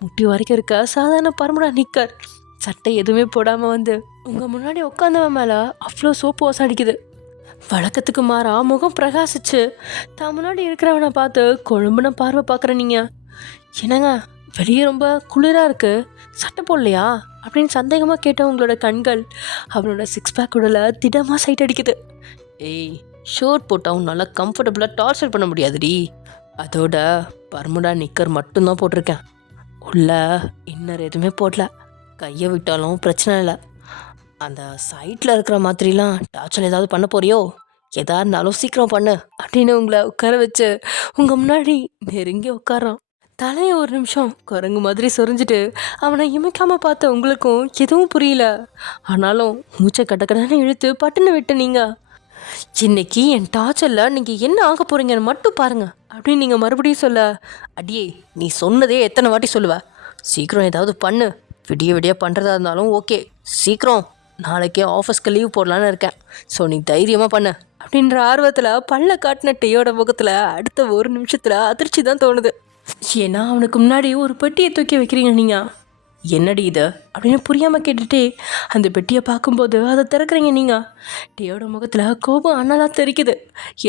முட்டி வரைக்கும் இருக்க சாதாரண பரமுடா நிக்கர், சட்டை எதுவுமே போடாமல் வந்து உங்கள் முன்னாடி உட்காந்தவன் மேலே அவ்வளோ சோப்பு வாசம் அடிக்குது. வழக்கத்துக்கு மாறா முகம் பிரகாசிச்சு தான் முன்னாடி இருக்கிறவனை பார்த்து கொழும்புன பார்வை பார்க்குற நீங்கள். என்னங்க வெளியே ரொம்ப குளிராக இருக்குது, சட்டை போடலையா அப்படின்னு சந்தேகமாக கேட்ட உங்களோட கண்கள் அவனோட 6 பேக் உடலை திடமாக சைட் அடிக்குது. ஏய், ஷர்ட் போட்டால் நல்லா கம்ஃபர்டபுளாக டார்ச்சர் பண்ண முடியாதுடி, அதோட பர்முடா நிக்கர் மட்டும்தான் போட்டிருக்கேன், உள்ள இன்னர் எதுவுமே போடல, கையை விட்டாலும் பிரச்சனை இல்லை, அந்த சைட்டில் இருக்கிற மாதிரிலாம் டார்ச்சர் ஏதாவது பண்ண போறியோ, எதா இருந்தாலும் சீக்கிரம் பண்ணு அப்படின்னு உங்களை உட்கார வச்சு உங்கள் முன்னாடி நெருங்கி உட்காரான். தலையை ஒரு நிமிஷம் குரங்கு மாதிரி சொரிஞ்சிட்டு அவனை இமைக்காமல் பார்த்த உங்களுக்கும் எதுவும் புரியல. ஆனாலும் மூச்சை கடன்னு இழுத்து பட்டுன்னு விட்டு நீங்கள், இன்னைக்கு என் டார்ச்சரில் நீங்கள் என்ன ஆக போகிறீங்கன்னு மட்டும் பாருங்கள் அப்படின்னு நீங்கள் மறுபடியும் சொல்ல. அடியே, நீ சொன்னதே எத்தனை வாட்டி சொல்லுவ, சீக்கிரம் ஏதாவது பண்ணு, விடிய விடிய பண்ணுறதா இருந்தாலும் ஓகே, சீக்கிரம் நாளைக்கே ஆஃபீஸ்க்கு லீவ் போடலான்னு இருக்கேன், ஸோ நீ தைரியமாக பண்ணு அப்படின்ற ஆர்வத்தில் பல்ல காட்டின டேயோட முகத்தில் அடுத்த ஒரு நிமிஷத்தில் அதிர்ச்சி தான் தோணுது. ஏன்னா அவனுக்கு முன்னாடி ஒரு பெட்டியை தூக்கி வைக்கிறீங்க நீங்கள். என்னடி இது அப்படின்னு புரியாமல் கேட்டுட்டே அந்த பெட்டியை பார்க்கும்போது அதை திறக்கிறீங்க நீங்கள். டேயோட முகத்தில் கோபம் அண்ணலாக தெரிக்குது.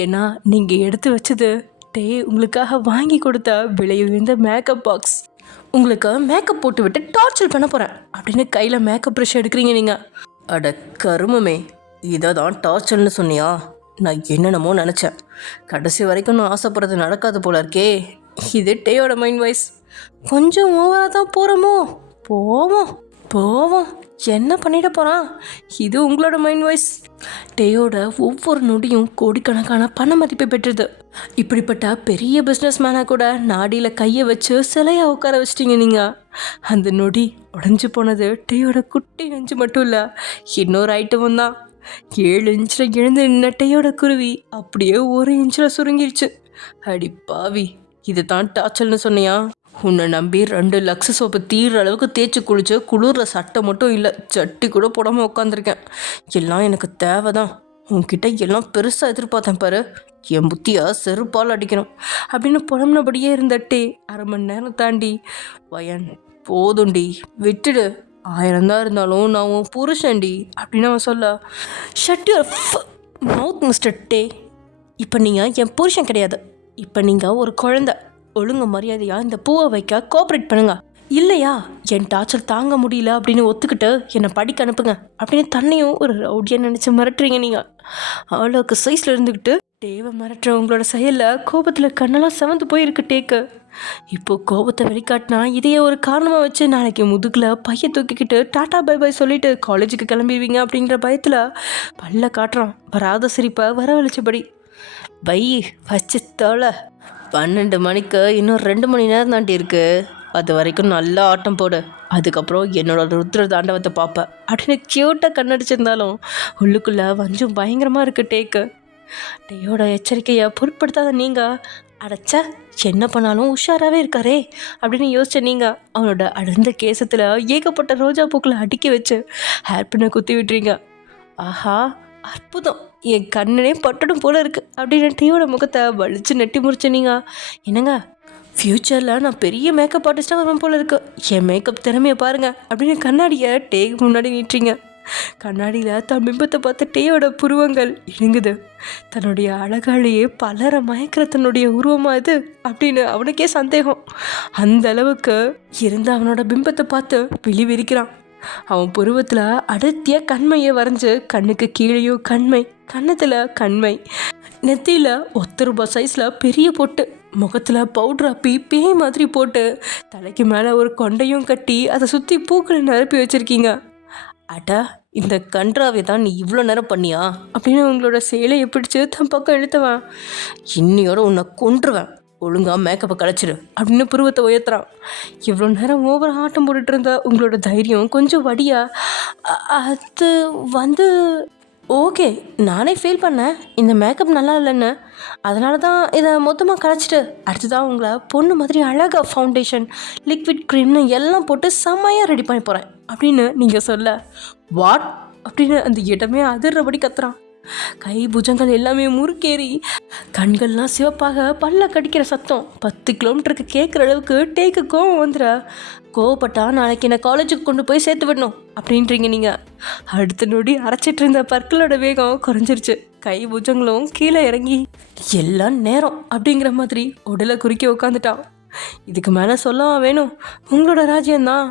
ஏன்னா நீங்கள் எடுத்து வச்சது டே உங்களுக்காக வாங்கி கொடுத்த விலை உயர்ந்த மேக்கப் பாக்ஸ். உங்களுக்கு மேக்கப் போட்டு விட்டு டார்ச்சர் பண்ண போகிறேன் அப்படின்னு கையில் மேக்கப் ப்ரஷ் எடுக்கிறீங்க நீங்கள். அட கருமமே, இதை தான் டார்ச்சர்னு சொன்னியா? நான் என்னென்னமோ நினச்சேன், கடைசி வரைக்கும் நான் ஆசைப்படுறது நடக்காது போல இருக்கே. இது டேயோட மைண்ட் வாய்ஸ். கொஞ்சம் ஓவராக தான் போகிறோமோ, போவோம் என்ன பண்ணிட போகிறான், இது உங்களோட மைண்ட் வாய்ஸ். டேயோட ஒவ்வொரு நொடியும் கோடிக்கணக்கான பண மதிப்பை பெற்றது. இப்படிப்பட்ட பெரிய பிஸ்னஸ் மேனாக கூட நாடியில் கையை வச்சு சிலையாக உட்கார வச்சிட்டிங்க நீங்கள். அந்த நொடி உடஞ்சி போனது டேயோட குட்டி நெஞ்சு மட்டும் இல்லை, இன்னொரு ஐட்டமும் தான். 7 இன்ச்சில் எழுந்து நின்ன டேயோட குருவி அப்படியே 1 இன்ச்சில் சுருங்கிருச்சு. அடி பாவி, இது தான் டார்ச்சர்னு சொன்னியா? உன்னை நம்பி 2 லக்ஸ் சோப்பு தீர்ற அளவுக்கு தேய்ச்சி குளிச்சு குளிரில் சட்டை மட்டும் இல்லை சட்டி கூட போடாமல் உட்காந்துருக்கேன். எல்லாம் எனக்கு தேவை தான், உன்கிட்ட எல்லாம் பெருசாக எதிர்பார்த்தேன் பாரு, என் புத்தியா செருப்பால் அடிக்கணும் அப்படின்னு புலம்புனபடியே இருந்தட்டே 1/2 மணி நேரம் தாண்டி வயன் போதுண்டி விட்டுடு, 1000 தான் இருந்தாலும் நான் உன் புருஷன்டி அப்படின்னு அவன் சொல்ல. ஷட் யுவர் மவுத் மிஸ்டர் டே, இப்போ நீங்கள் என் புருஷன் கிடையாது, இப்போ நீங்கள் ஒரு குழந்தை. ஒழுங்கு மரியாதையாக இந்த பூவை வைக்க கோஆப்ரேட் பண்ணுங்க, இல்லையா என் டார்ச்சர் தாங்க முடியல அப்படின்னு ஒத்துக்கிட்டு என்னை படிக்க அனுப்புங்க அப்படின்னு தன்னையும் ஒரு ரவுடியாக நினச்சி மிரட்டுறீங்க நீங்கள். அவ்வளோக்கு சைஸில் இருந்துக்கிட்டு டேவை மிரட்டுற உங்களோட செயலில் கோபத்தில் கண்ணெல்லாம் செவந்து போயிருக்கு டேக்கு. இப்போ கோபத்தை வெளிக்காட்டினா இதையே ஒரு காரணமாக வச்சு நாளைக்கு முதுகில் பைய தூக்கிக்கிட்டு டாட்டா பை பை சொல்லிட்டு காலேஜுக்கு கிளம்பிடுவீங்க அப்படிங்கிற பயத்தில் பல்ல காட்டுறான். வராத சிரிப்பை வரவழைச்சபடி. பை வச்சு தோலை 12 மணிக்கு இன்னும் 2 மணி நேரம் தாண்டி இருக்கு. அது வரைக்கும் நல்லா ஆட்டம் போடு. அதுக்கப்புறம் என்னோட ருத்ர தாண்டவத்தை பார்ப்பேன் அப்படின்னு க்யூட்டாக கண்ணடிச்சிருந்தாலும் உள்ளுக்குள்ளே வஞ்சும் பயங்கரமாக இருக்குது டேக்கு. டேயோட எச்சரிக்கையை பொருட்படுத்தாத நீங்கள் அடைச்ச என்ன பண்ணாலும் உஷாராகவே இருக்காரே அப்படின்னு யோசிச்ச நீங்கள் அவனோட அடர்ந்த கேசத்தில் ஏகப்பட்ட ரோஜா பூக்களை அடுக்கி வச்சு ஹேர் பின்னை குத்தி விட்டுறீங்க. ஆஹா அற்புதம், என் கண்ணனே பட்டடும் போல இருக்குது அப்படின்னு டீயோட முகத்தை வலிச்சு நெட்டி முறிச்ச நீங்கள். என்னங்க ஃப்யூச்சரில் நான் பெரிய மேக்கப் ஆர்டிஸ்ட்டாக வருவேன் போல இருக்கு, என் மேக்கப் திறமையை பாருங்கள் அப்படின்னு கண்ணாடியை டேக்கு முன்னாடி நீட்டுறீங்க. கண்ணாடியில் தன் பிம்பத்தை பார்த்து டேயோட புருவங்கள் இழுங்குது. தன்னுடைய அழகாலேயே பலரை மயக்கிற தன்னுடைய உருவமாக இது அப்படின்னு அவனுக்கே சந்தேகம். அந்த அளவுக்கு இருந்த அவனோட பிம்பத்தை பார்த்து விழி விரிக்கிறான். அவன் புருவத்தில் அடர்த்தியாக கண்மையை வரைஞ்சு கண்ணுக்கு கீழேயோ கண்மை, கன்னத்தில் கண்மை, நெத்தியில் 1 ரூபாய் சைஸில் பெரிய பொட்டு, முகத்தில் பவுட்ரு அப்பி பேய் மாதிரி போட்டு தலைக்கு மேலே ஒரு கொண்டையும் கட்டி அதை சுற்றி பூக்களை நிரப்பி வச்சுருக்கீங்க. அட இந்த கன்றாவை தான் நீ இவ்வளோ நேரம் பண்ணியா அப்படின்னு உங்களோட சேலையை பிடிச்சி தன் பக்கம் இழுத்தவன். இன்னையோட உன்னை கொன்றுவேன், ஒழுங்காக மேக்கப்பை கலைச்சிடு அப்படின்னு புருவத்தை உயர்த்துறான். இவ்வளோ நேரம் ஓவர் ஆட்டம் போட்டுட்டு இருந்த உங்களோட தைரியம் கொஞ்சம் வடியா. அது வந்து ஓகே, நானே ஃபீல் பண்ணேன் இந்த மேக்கப் நல்லா இல்லைன்னு, அதனால தான் இதை மொத்தமாக கலைச்சிட்டு அடுத்ததான் உங்களை பொண்ணு மாதிரி அழகாக ஃபவுண்டேஷன் லிக்விட் க்ரீம்னு எல்லாம் போட்டு செம்மையாக ரெடி பண்ணி போகிறேன் அப்படின்னு நீங்கள் சொல்ல வாட் அப்படின்னு அந்த இடமே அதிர்றபடி கத்துறான். கை புஜங்கள் எல்லாமே முறுக்கேறி கண்கள்லாம் சிவப்பாக பல்ல கடிக்கிற சத்தம் 10 கிலோமீட்டருக்கு கேட்குற அளவுக்கு டேக்கு கோவம் வந்துட. கோவப்பட்டா நாளைக்கு என்னை காலேஜுக்கு கொண்டு போய் சேர்த்து விடணும் அப்படின்றீங்க நீங்கள். அடுத்த நொடி அரைச்சிட்டு இருந்த பற்களோட வேகம் குறைஞ்சிருச்சு. கை புஜங்களும் கீழே இறங்கி எல்லாம் நேரம் அப்படிங்கிற மாதிரி உடலை குறுக்கி உட்காந்துட்டான். இதுக்கு மேலே சொல்லவா வேணும், உங்களோட ராஜ்யம்தான்.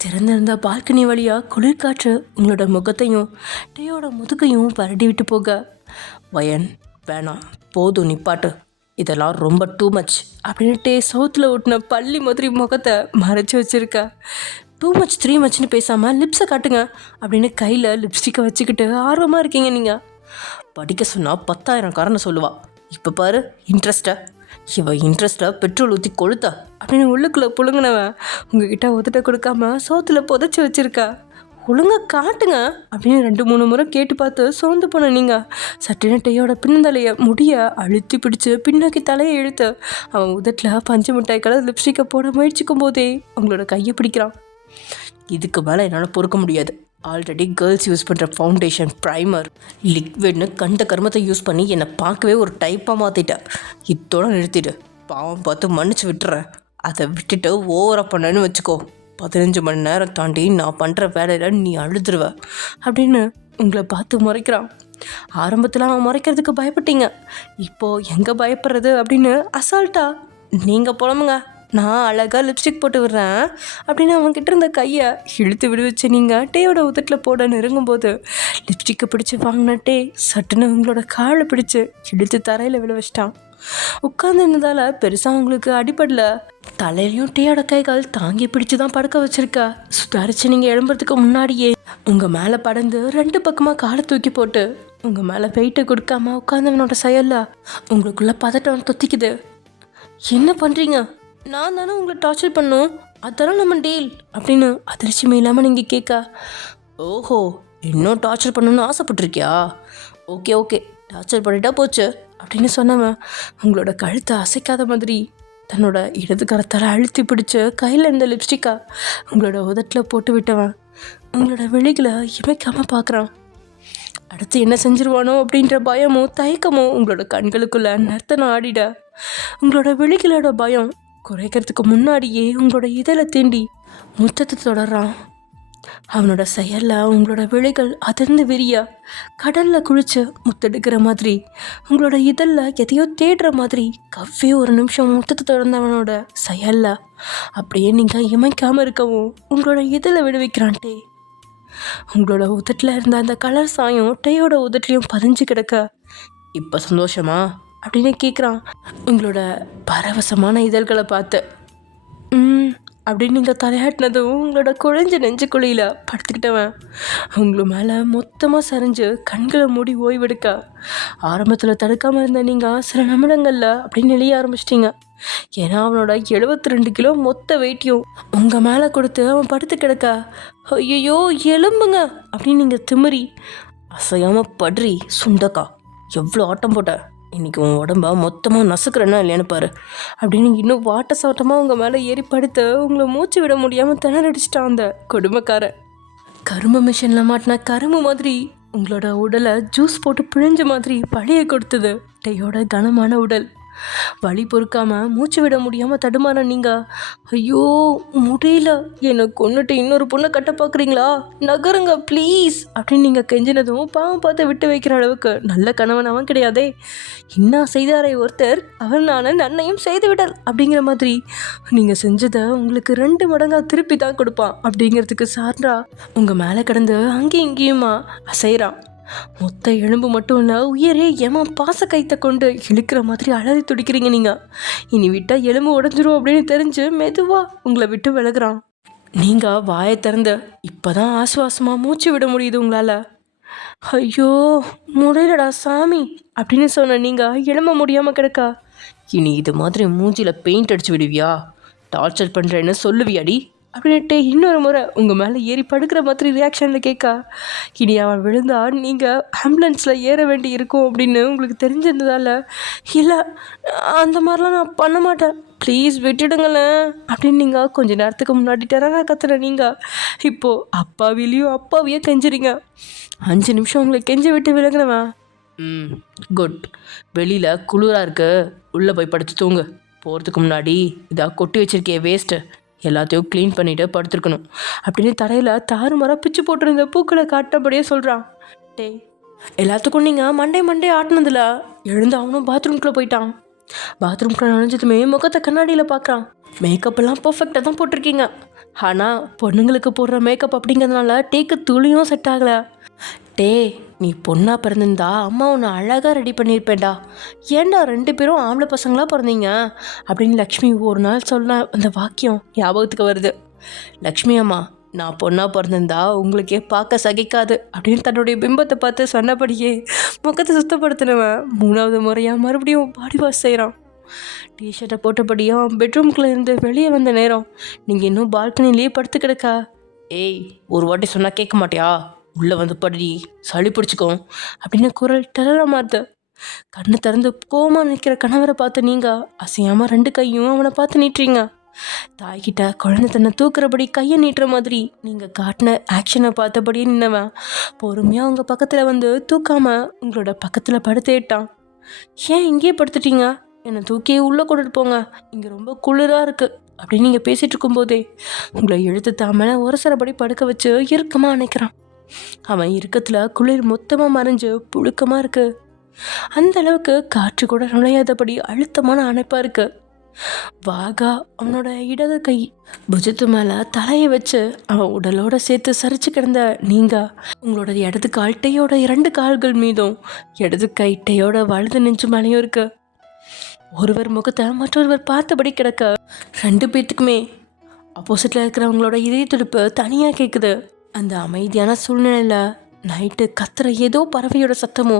திறந்திருந்த பால்கனி வழியாக குளிர்காற்று உங்களோட முகத்தையும் டேயோட முதுகையும் பரடி விட்டு போக, வயன் வேணாம் போதும் நிப்பாட்டு, இதெல்லாம் ரொம்ப டூ மச் அப்படின்ட்டு சவுத்தில் ஓட்டின பள்ளி மாதிரி முகத்தை மறைச்சி வச்சுருக்கா. 2 மச் 3 மச்னு பேசாமல் லிப்ஸை காட்டுங்க அப்படின்னு கையில் லிப்ஸ்டிக்கை வச்சுக்கிட்டு ஆர்வமாக இருக்கீங்க நீங்கள். படிக்க சொன்னால் 10,000 காரணம் சொல்லுவா, இப்போ பாரு இன்ட்ரெஸ்ட்டை, இவ இன்ட்ரெஸ்ட்டை பெட்ரோல் ஊற்றி கொளுத்தா அப்படின்னு உள்ளுக்குள்ளே புழுங்கினவன் உங்ககிட்ட உதட்ட கொடுக்காம சோத்தில் புதைச்சி வச்சுருக்கா. ஒழுங்காக காட்டுங்க அப்படின்னு 2-3 முறை கேட்டு பார்த்து சோர்ந்து போன நீங்கள் சட்டின டேயோட பின்னந்தலையை முடிய அழுத்தி பிடிச்சி பின்னோக்கி தலையை இழுத்து அவன் உதட்டில் பஞ்சு மிட்டாய் கலர் லிப்ஸ்டிக்கை போட முயற்சிக்கும் போதே உங்களோட கையை பிடிக்கிறான். இதுக்கு மேலே என்னால் பொறுக்க முடியாது. ஆல்ரெடி கேர்ள்ஸ் யூஸ் பண்ணுற ஃபவுண்டேஷன் ப்ரைமர் லிக்விட்னு கண்ட கர்மத்தை யூஸ் பண்ணி என்னை பார்க்கவே ஒரு டைப்பாக மாற்றிட்டேன். இதோட நிறுத்திடு, பாவம் பார்த்து மன்னிச்சு விட்டுறேன். அதை விட்டுட்டு ஓவராக பண்ணேன்னு வச்சுக்கோ, 15 மணி நேரம் தாண்டி நான் பண்ணுற வேலையில் நீ அழுதுருவ அப்படின்னு உங்களை பார்த்து முறைக்கிறான். ஆரம்பத்தில் அவன் முறைக்கிறதுக்கு பயப்பட்டீங்க, இப்போது எங்கே பயப்படுறது அப்படின்னு அசால்ட்டா நீங்கள் புலம்புங்க, நான் அழகாக லிப்ஸ்டிக் போட்டு விடுறேன் அப்படின்னு அவன்கிட்ட இருந்த கையை இழுத்து விடுவிச்சு நீங்கள் டேயோட உதட்டில் போட நெருங்கும்போது லிப்ஸ்டிக்கை பிடிச்சி வாங்கின டே சட்டுன்னு உங்களோட காலை பிடிச்சி இழுத்து தரையில் விழ வச்சிட்டான். உட்கார்ந்து இருந்ததால் பெருசாக உங்களுக்கு அடிப்படல. தலையிலையும் டேயோட கைகள் தாங்கி பிடிச்சி தான் படுக்க வச்சிருக்கா. சுதாரிச்சு நீங்கள் எழும்புறதுக்கு முன்னாடியே உங்கள் மேலே படந்து 2 பக்கமாக காலை தூக்கி போட்டு உங்கள் மேலே வெயிட்டை கொடுக்காம உட்காந்தவனோட செயலில் உங்களுக்குள்ள பதட்டம் தொத்திக்குது. என்ன பண்ணுறீங்க, நான் தானே உங்களை டார்ச்சர் பண்ணோம், அதெல்லாம் நம்ம டீல் அப்படின்னு அதிர்ச்சியுமே இல்லாமல் நீங்கள் கேட்க, ஓஹோ இன்னும் டார்ச்சர் பண்ணணும்னு ஆசைப்பட்டிருக்கியா, ஓகே ஓகே டார்ச்சர் பண்ணிட்டா போச்சு அப்படின்னு சொன்னவன் உங்களோட கழுத்தை அசைக்காத மாதிரி தன்னோட இடது கரத்தால் அழுத்தி பிடிச்சி கையில் இருந்த லிப்ஸ்டிக்கா உங்களோட உதட்டில் போட்டு விட்டவன் உங்களோட விழிகளை இமைக்காமல் பார்க்குறான். அடுத்து என்ன செஞ்சிருவானோ அப்படின்ற பயமோ தயக்கமோ உங்களோட கண்களுக்குள்ள நர்த்தனம் ஆடிட உங்களோட விழிகளோட பயம் குறைக்கிறதுக்கு முன்னாடியே உங்களோட இதழை தீண்டி முத்தத்தை தொடர்றான். அவனோட செயலில் உங்களோட விழிகள் அதிர்ந்து விரியா கடலில் குளிச்சு முத்தெடுக்கிற மாதிரி உங்களோட இதழில் எதையோ தேடுற மாதிரி கவ்வே ஒரு நிமிஷம் முத்தத்தை தொடர்ந்தவனோட செயலில் அப்படியே நீங்கள் இமைக்காமல் இருக்கவும் உங்களோட இதழை விடுவிக்கிறான் டே. உங்களோட உதட்டில் இருந்த அந்த கலர் சாயம் டேயோட உதட்டிலையும் பதிஞ்சு கிடக்க, இப்போ சந்தோஷமா அப்படின்னு கேட்குறான் உங்களோட பரவசமான இதழ்களை பார்த்து. அப்படின்னு நீங்கள் தலையாட்டினதும் உங்களோட குழஞ்ச நெஞ்சுக்குழியில் படுத்துக்கிட்டவன் உங்களை மேலே மொத்தமாக சரிஞ்சு கண்களை மூடி ஓய்வெடுக்க ஆரம்பத்தில் தடுக்காமல் இருந்த நீங்கள் சில நிமிடங்களில் அப்படின்னு நெளிய ஆரம்பிச்சிட்டிங்க. ஏன்னா அவனோட 72 கிலோ மொத்த வெயிட்டையும் உங்கள் மேலே கொடுத்து அவன் படுத்து கிடக்க ஐயோ எலும்புங்க அப்படின்னு நீங்கள் திமிரி அசையாமல் படுறி சுண்டக்கா எவ்வளோ ஆட்டம் போட்ட, இன்றைக்கி உன் உடம்ப மொத்தமாக நசுக்கிறேன்னா இல்லையான்னு பாரு அப்படின்னு இன்னும் வாட்ட சாட்டமாக உங்கள் மேலே ஏறி படுத்து உங்களை மூச்சு விட முடியாமல் திணறடிச்சிட்டான் அந்த கொடுமைக்கார. கரும்பு மிஷினில் மாட்டின கரும்பு மாதிரி உங்களோட உடலை ஜூஸ் போட்டு பிழிஞ்ச மாதிரி வலியை கொடுத்தது டேயோட கனமான உடல். வலி பொறுக்காமல் மூச்சு விட முடியாமல் தடுமாற நீங்கள் ஐயோ முடியல, என்னை கொன்னுட்டு இன்னொரு பொண்ணை கட்ட பார்க்குறீங்களா, நகருங்க ப்ளீஸ் அப்படின்னு நீங்கள் கெஞ்சினதும் பாவம் பார்த்து விட்டு வைக்கிற அளவுக்கு நல்ல கணவன் அவன் கிடையாதே. இன்னும் செய்தாரை ஒருத்தர் அவன் நான் நன்னையும் செய்து விடல் அப்படிங்கிற மாதிரி நீங்கள் செஞ்சதை உங்களுக்கு 2 மடங்காக திருப்பி தான் கொடுப்பான் அப்படிங்கிறதுக்கு சான்றா உங்கள் மேலே கிடந்து அங்கேயும் இங்கேயுமா அசைகிறான். மொத்த எலும்பு மட்டும் இல்லை, உயிரே ஏமா பாச கைத்தை கொண்டு இழுக்கிற மாதிரி அலறி துடிக்கிறீங்க நீங்கள். இனி விட்டால் எலும்பு உடஞ்சிரும் அப்படின்னு தெரிஞ்சு மெதுவாக உங்களை விட்டு விலகுறான். நீங்கள் வாயை திறந்து இப்போ தான் ஆசுவாசமாக மூச்சு விட முடியுது உங்களால். ஐயோ முடியலடா சாமி அப்படின்னு சொன்ன நீங்கள் எழும்ப முடியாமல் கிடக்கா. இனி இது மாதிரி மூஞ்சியில் பெயிண்ட் அடிச்சு விடுவியா, டார்ச்சர் பண்ணுறேன்னு சொல்லுவியாடி அப்படின்ட்டு இன்னொரு முறை உங்கள் மேலே ஏறி படுக்கிற மாதிரி ரியாக்ஷனில் கேட்கா. இனி அவன் விழுந்தா நீங்கள் ஆம்புலன்ஸில் ஏற வேண்டி இருக்கும் அப்படின்னு உங்களுக்கு தெரிஞ்சிருந்ததால் இல்லை அந்த மாதிரிலாம் நான் பண்ண மாட்டேன் ப்ளீஸ் விட்டுடுங்களேன் அப்படின்னு நீங்கள் கொஞ்சம் நேரத்துக்கு முன்னாடி டெரராக கத்துற நீங்கள் இப்போது அப்பாவியே கெஞ்சுறீங்க. 5 நிமிஷம் உங்களை கெஞ்ச விட்டு விலகினவன் குட், வெளியில் குளிராக இருக்கு, உள்ளே போய் படுத்து தூங்கு, போகிறதுக்கு முன்னாடி இதாக கொட்டி வச்சிருக்கே வேஸ்ட்டு எல்லாத்தையும் க்ளீன் பண்ணிவிட்டு படுத்துருக்கணும் அப்படின்னு தரையில் தாறுமாறாக பிச்சு போட்டிருந்த பூக்களை காட்டபடியே சொல்கிறான். டே எல்லாத்துக்கும் நீங்கள் மண்டே ஆட்டினதில்ல. எழுந்து அவனும் பாத்ரூம்குள்ளே போயிட்டான். பாத்ரூம்குள்ளே நுழைஞ்சதுமே முகத்தை கண்ணாடியில் பார்க்குறான். மேக்கப்லாம் பர்ஃபெக்டாக தான் போட்டிருக்கீங்க, ஆனால் பொண்ணுங்களுக்கு போடுற மேக்கப் அப்படிங்கிறதுனால டேக்கு துளியும் செட் ஆகலை. டே நீ பொண்ணாக பிறந்திருந்தா அம்மா உன்னை அழகாக ரெடி பண்ணியிருப்பேன்டா, ஏன்டா 2 பேரும் ஆம்பளை பசங்களாக பிறந்தீங்க அப்படின்னு லக்ஷ்மி ஒரு நாள் சொன்ன அந்த வாக்கியம் ஞாபகத்துக்கு வருது. லக்ஷ்மி அம்மா நான் பொண்ணாக பிறந்திருந்தா உங்களுக்கே பார்க்க சகிக்காது அப்படின்னு தன்னுடைய பிம்பத்தை பார்த்து சொன்னபடியே முகத்தை சுத்தப்படுத்தினவன் 3வது முறையாக மறுபடியும் பாடி வாஷ் செய்கிறான். டிஷர்ட்டை போட்டபடியும் பெட்ரூம்குள்ளே இருந்து வெளியே வந்த நேரம் நீங்கள் இன்னும் பால்கனிலேயே படுத்து கிடக்கா. ஏய் ஒரு வாட்டி சொன்னால் கேட்க மாட்டியா, உள்ளே வந்து படி, சளி பிடிச்சிக்கும் அப்படின்னு குரல் டெரராக மாறுது. கண்ணை திறந்து கோவமாக நிற்கிற கணவரை பார்த்து நீங்கள் அசையாமல் 2 கையும் அவனை பார்த்து நீட்டுறீங்க. தாய்கிட்ட குழந்தை தன்னை தூக்குறபடி கையை நீட்டுற மாதிரி நீங்கள் காட்டின ஆக்ஷனை பார்த்தபடியே நின்னவன் பொறுமையாக உங்கள் பக்கத்தில் வந்து தூக்காமல் உங்களோட பக்கத்தில் படுத்தேட்டான். ஏன் இங்கேயே படுத்துட்டீங்க, என்னை தூக்கி உள்ளே கொண்டுட்டு போங்க, இங்கே ரொம்ப குளிராக இருக்குது அப்படின்னு நீங்கள் பேசிகிட்டு இருக்கும்போதே உங்களை இழுத்து தாமலை ஒரசரபடி படுக்க வச்சு இறுக்கமாக அணைக்கிறான். அவன் இறுக்கத்தில் குளிர் மொத்தமாக மறைஞ்சு புழுக்கமாக இருக்கு. அந்த அளவுக்கு காற்று கூட நுழையாதபடி அழுத்தமான அணைப்பாக இருக்கு. வாகா அவனோட இடது கை புஜத்து மேலே தலையை வச்சு அவன் உடலோட சேர்த்து சரிச்சு கிடந்த நீங்கள் உங்களோட இடது கால் டையோட 2 கால்கள் மீதும் இடது கை டையோட வலது நெஞ்சு மேலேயும் இருக்கு. ஒருவர் முகத்தை மற்றொருவர் பார்த்தபடி கிடக்க 2 பேத்துக்குமே ஆப்போசிட்டில் இருக்கிறவங்களோட இதய துடிப்பு தனியாக கேட்குது. அந்த அமைதியான சூழ்நிலையில் நைட்டு கத்துற ஏதோ பறவையோட சத்தமோ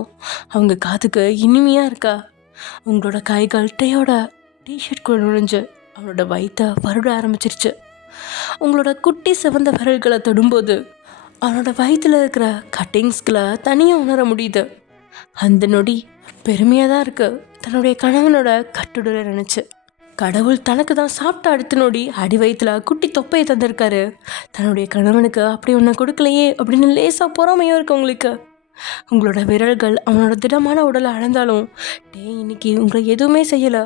அவங்க காதுக்கு இனிமையாக இருக்கா. உங்களோட கைகள் டையோட டிஷர்ட்குள்ள நுழைஞ்சு அவனோட வயிற்றை வருட ஆரம்பிச்சிருச்சு. உங்களோட குட்டி சிவந்த விரல்களை தொடும்போது அவனோட வயிற்றில் இருக்கிற கட்டிங்ஸ்களை தனியாக உணர முடியுது. அந்த நொடி பெருமையாக தான் இருக்குது தன்னுடைய கணவனோட கட்டுடலை நினச்சி. கடவுள் தனக்கு தான் சாப்பிட்ட அடுத்த நொடி அடி வயிற்றில் குட்டி தொப்பையை தந்திருக்காரு. தன்னுடைய கணவனுக்கு அப்படி ஒன்று கொடுக்கலையே அப்படின்னு லேசாக பொறாமையும் இருக்கு உங்களுக்கு. உங்களோட விரல்கள் அவனோட திடமான உடலை அளந்தாலும் டே இன்னைக்கு உங்களை எதுவுமே செய்யலை.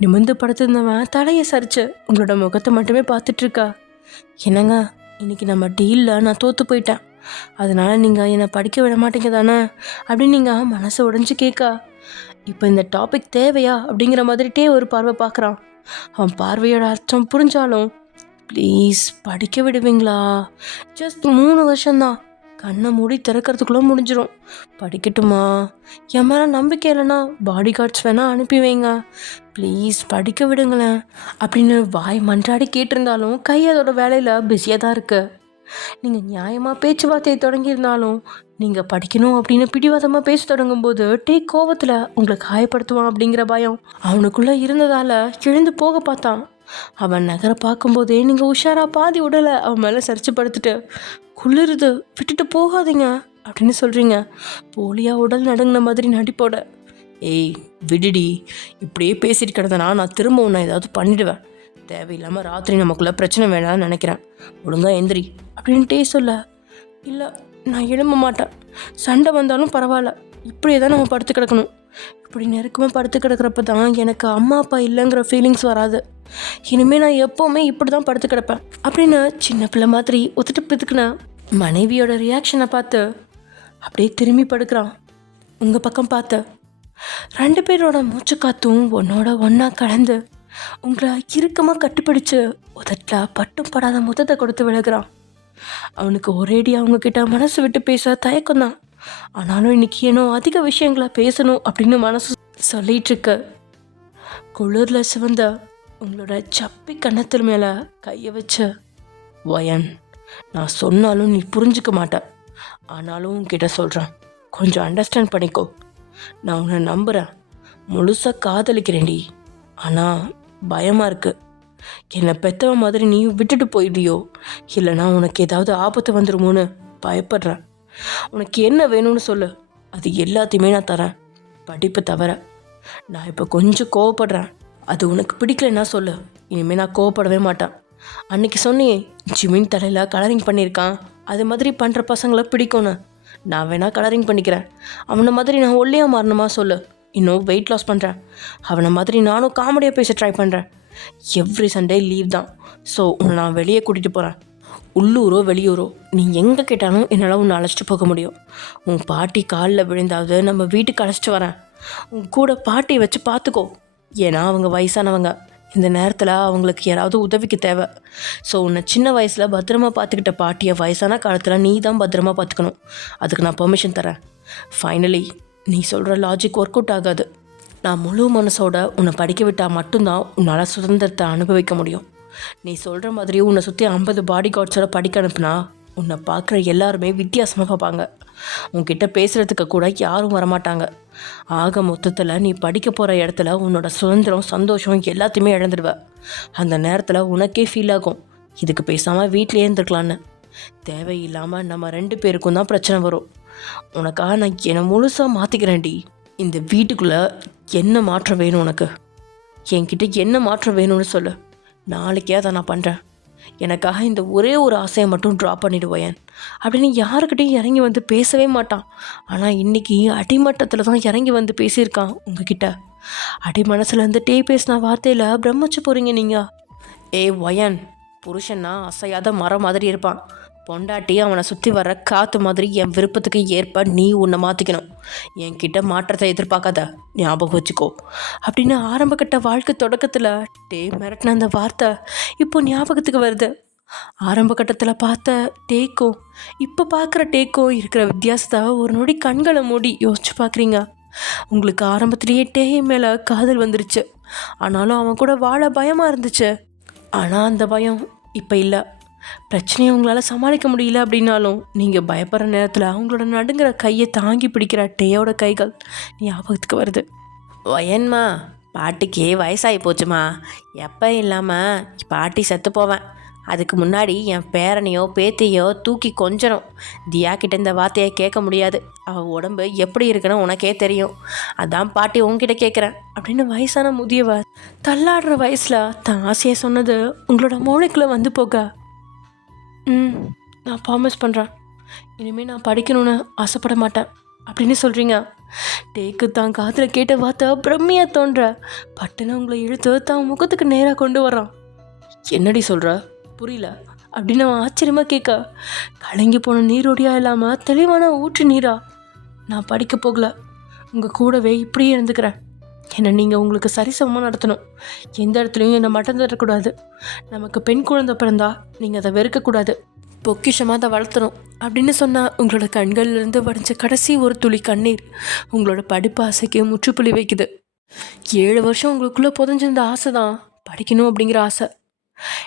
நிமிர்ந்து படுத்திருந்தவன் தலையை சரிச்சு உங்களோட முகத்தை மட்டுமே பார்த்துட்ருக்கா. என்னங்க இன்னைக்கு நம்ம டீலில் நான் தோற்று போயிட்டேன், அதனால் நீங்கள் என்னை படிக்க விட மாட்டீங்க தானே அப்படின்னு நீங்கள் மனசை உடைஞ்சு கேட்கா. இப்போ இந்த டாபிக் தேவையா அப்படிங்கிற மாதிரிட்டே ஒரு பார்வை பார்க்குறான். அவன் பார்வையோட அர்த்தம் புரிஞ்சாலும் ப்ளீஸ் படிக்க விடுவீங்களா, ஜஸ்ட் 3 வருஷம்தான், கண்ணை மூடி திறக்கிறதுக்குள்ளே முடிஞ்சிடும். படிக்கட்டுமா? என் மேலே நம்பிக்கை இல்லைன்னா பாடி கார்ட்ஸ் வேணால் அனுப்பி வைங்க, ப்ளீஸ் படிக்க விடுங்களேன் அப்படின்னு வாய் மன்றாடி கேட்டிருந்தாலும் கை அதோட வேலையில் பிஸியாக தான் இருக்கு. நீங்கள் நியாயமாக பேச்சுவார்த்தையை தொடங்கியிருந்தாலும் நீங்கள் படிக்கணும் அப்படின்னு பிடிவாதமாக பேச தொடங்கும்போது கோவத்தில் உங்களை காயப்படுத்துவான் அப்படிங்கிற பயம் அவனுக்குள்ளே இருந்ததால் எழுந்து போக பார்த்தான். அவன் நகரை பார்க்கும்போதே நீங்கள் உஷாராக பாதி உடலை அவன் மேலே சரிச்சு படுத்துட்டு குளிருது விட்டுட்டு போகாதீங்க அப்படின்னு சொல்கிறீங்க. போலியா உடல் நடுங்கின மாதிரி நடிப்போட. ஏய் விடுடி, இப்படியே பேசிட்டு கிடந்தனா நான் திரும்ப உன்னை ஏதாவது பண்ணிடுவேன். தேவையில்லாமல் ராத்திரி நமக்குள்ளே பிரச்சனை வேணாம்னு நினைக்கிறேன். ஒழுங்கா எந்திரி அப்படின்ட்டே சொல்ல. இல்லை நான் எழும்ப மாட்டேன், சண்டை வந்தாலும் பரவாயில்ல, இப்படியே தான் நம்ம படுத்து கிடக்கணும். இப்படி நெருக்கமாக படுத்து கிடக்கிறப்ப தான் எனக்கு அம்மா அப்பா இல்லைங்கிற ஃபீலிங்ஸ் வராது. இனிமேல் நான் எப்போவுமே இப்படி தான் படுத்து கிடப்பேன் அப்படின்னு சின்ன பிள்ளை மாதிரி ஒத்துட்டு பிதுக்குன மனைவியோட ரியாக்ஷனை பார்த்து அப்படியே திரும்பி படுக்கிறான். உங்கள் பக்கம் பார்த்து 2 பேரோட மூச்சு காத்தும் ஒன்னோட ஒன்றா கலந்து உங்களை இறுக்கமாக கட்டுப்பிடிச்சு உதட்டில் பட்டும் படாத முத்தத்தை கொடுத்து விழுகிறான். அவனுக்கு ஒரேடி அவங்கக்கிட்ட மனசு விட்டு பேச தயக்கம் தான். ஆனாலும் இன்னைக்கு ஏனோ அதிக விஷயங்களை பேசணும் அப்படின்னு மனசு சொல்லிட்டு இருக்கு. குளிரில் சிவந்த உங்களோட சப்பி கன்னத்தில் மேலே கையை வச்சு, வயன் நான் சொன்னாலும் நீ புரிஞ்சுக்க மாட்டேன், ஆனாலும் உன்கிட்ட சொல்கிறேன், கொஞ்சம் அண்டர்ஸ்டாண்ட் பண்ணிக்கோ. நான் உன்னை நம்புகிறேன், முழுசாக காதலிக்கிறேன்டி. ஆனால் பயமாக இருக்கு, என்னை பெத்தவ மாதிரி நீயும் விட்டுட்டு போயிடுறியோ, இல்லைனா உனக்கு ஏதாவது ஆபத்து வந்துடுமோன்னு பயப்படுறேன். உனக்கு என்ன வேணும்னு சொல்லு, அது எல்லாத்தையுமே நான் தரேன், படிப்பு தவிர. நான் இப்போ கொஞ்சம் கோவப்படுறேன், அது உனக்கு பிடிக்கலன்னா சொல்லு, இனிமேல் நான் கோவப்படவே மாட்டேன். அன்னைக்கு சொன்னியே ஜிமின் தலையில் கலரிங் பண்ணியிருக்கான், அது மாதிரி பண்ணுற பசங்களை பிடிக்கும்னு. நான் வேணா கலரிங் பண்ணிக்கிறேன், அவனை மாதிரி நான் ஒல்லியாக மாறணுமா சொல்லு. இன்னும் வெயிட் லாஸ் பண்ணுறேன், அவனை மாதிரி நானும் காமெடியாக பேச ட்ரை பண்ணுறேன். எவ்ரி சண்டே லீவ் தான், ஸோ உன்னை நான் வெளியே கூட்டிகிட்டு போகிறேன். உள்ளூரோ வெளியூரோ நீ எங்கே கேட்டாலும் என்னால் உன்னை அழைச்சிட்டு போக முடியும். உன் பாட்டி காலில் விழுந்தாவது நம்ம வீட்டுக்கு அழைச்சிட்டு வரேன். உன் கூட பாட்டியை வச்சு பார்த்துக்கோ, ஏன்னா அவங்க வயசானவங்க. இந்த நேரத்தில் அவங்களுக்கு யாராவது உதவிக்கு தேவை. ஸோ உன்னை சின்ன வயசில் பத்திரமா பார்த்துக்கிட்ட பாட்டியை வயசான காலத்தில் நீ தான் பத்திரமா பார்த்துக்கணும். அதுக்கு நான் பெர்மிஷன் தரேன். ஃபைனலி நீ சொல்கிற லாஜிக் ஒர்க் அவுட் ஆகாது. நான் முழு மனசோட உன்னை படிக்க விட்டால் மட்டும்தான் உன்னால் சுதந்திரத்தை அனுபவிக்க முடியும். நீ சொல்கிற மாதிரி உன்னை சுற்றி 50 பாடி கார்ட்ஸோட படிக்க அனுப்புனா உன்னை பார்க்குற எல்லாருமே வித்தியாசமாக பார்ப்பாங்க. உன்கிட்ட பேசுகிறதுக்கு கூட யாரும் வரமாட்டாங்க. ஆக மொத்தத்தில் நீ படிக்க போகிற இடத்துல உன்னோட சுதந்திரம், சந்தோஷம் எல்லாத்தையுமே இழந்துடுவ. அந்த நேரத்தில் உனக்கே ஃபீல் ஆகும், இதுக்கு பேசாமல் வீட்டிலே இருந்துருக்கலான்னு. தேவையில்லாமல் நம்ம 2 பேருக்கும் தான் பிரச்சனை வரும். உனக்காக நான் என்னை முழுசாக மாற்றிக்கிறேன்டி. இந்த வீட்டுக்குள்ளே என்ன மாற்றம் வேணும் உனக்கு? என்கிட்ட என்ன மாற்றம் வேணும்னு சொல்லு, நாளைக்கே அதை நான் பண்ணுறேன். எனக்காக இந்த ஒரே ஒரு ஆசையை மட்டும் ட்ராப் பண்ணிடுவேன் அப்படின்னு யாருக்கிட்டையும் இறங்கி வந்து பேசவே மாட்டான். ஆனால் இன்றைக்கி அடிமட்டத்தில் தான் இறங்கி வந்து பேசியிருக்கான் உங்ககிட்ட. அடி மனசுலேருந்து பேசின வார்த்தையில் பிரமிச்சு போகிறீங்க நீங்கள். வயன், புருஷன்னா அசையாத மரம் மாதிரி இருப்பான். பொண்டாட்டி அவனை சுற்றி வர்ற காற்று மாதிரி என் விருப்பத்துக்கு ஏற்ப நீ உன்னை மாற்றிக்கணும். என்கிட்ட மாற்றத்தை எதிர்பார்க்காத, ஞாபகம் வச்சுக்கோ அப்படின்னு ஆரம்பக்கட்ட வாழ்க்கை தொடக்கத்தில் மிரட்டின அந்த வார்த்தை இப்போ ஞாபகத்துக்கு வருது. ஆரம்ப கட்டத்தில் பார்த்த டேக்கும் இப்போ பார்க்குற டேக்கும் இருக்கிற வித்தியாசத்தை ஒரு நொடி கண்களை மூடி யோசிச்சு பார்க்குறீங்க. உங்களுக்கு ஆரம்பத்திலேயே மேலே காதல் வந்துருச்சு, ஆனாலும் அவன் கூட வாழ பயமாக இருந்துச்சு. ஆனால் அந்த பயம் இப்போ இல்லை. பிரச்சனையை உங்களால் சமாளிக்க முடியல அப்படின்னாலும் நீங்கள் பயப்படுற நேரத்தில் அவங்களோட நடுங்கிற கையை தாங்கி பிடிக்கிற டேயோட கைகள் ஞாபகத்துக்கு வருது. வயன்மா, பாட்டிக்கு வயசாகி போச்சுமா. எப்போ இல்லாமல் பாட்டி செத்து போவேன், அதுக்கு முன்னாடி என் பேரனையோ பேத்தியோ தூக்கி கொஞ்சணும். தியா கிட்ட இந்த வார்த்தையை கேட்க முடியாது, அவள் உடம்பு எப்படி இருக்குன்னு உனக்கே தெரியும். அதான் பாட்டி உங்ககிட்ட கேட்குறேன் அப்படின்னு வயசான முதியவர் தள்ளாடுற வயசில் தான் ஆசையை சொன்னது உங்களோட மூளைக்குள்ளே வந்து போக, நான் ப்ராமிஸ் பண்ணுறேன், இனிமேல் நான் படிக்கணும்னு ஆசைப்பட மாட்டேன் அப்படின்னு சொல்கிறீங்க. டேக்கு தான் காதில் கேட்ட வார்த்தை பிரம்மையாக தோன்ற பட்டுன்னு உங்களை இழுத்து தான் முகத்துக்கு நேராக கொண்டு வரான். என்னடி சொல்கிற, புரியல அப்படின்னு அவன் ஆச்சரியமாக கேட்க, கலங்கி போன நீரோடியாக இல்லாமல் தெளிவான ஊற்று நீரா? நான் படிக்க போகல, உங்கள் கூடவே இப்படியே இருந்துக்கிறேன். என்னை நீங்கள் உங்களுக்கு சரிசமமாக நடத்தணும். எந்த இடத்துலையும் என்னை மட்டம் தரக்கூடாது. நமக்கு பெண் குழந்தை பிறந்தா நீங்கள் அதை வெறுக்கக்கூடாது, பொக்கிஷமாக அதை வளர்த்தணும். அப்படின்னு சொன்னால் உங்களோட கண்கள்லேருந்து வடிஞ்ச கடைசி ஒரு துளி கண்ணீர் உங்களோட படிப்பு ஆசைக்கு முற்றுப்புள்ளி வைக்குது. 7 வருஷம் உங்களுக்குள்ளே புதஞ்சிருந்த ஆசை தான் படிக்கணும் அப்படிங்கிற ஆசை.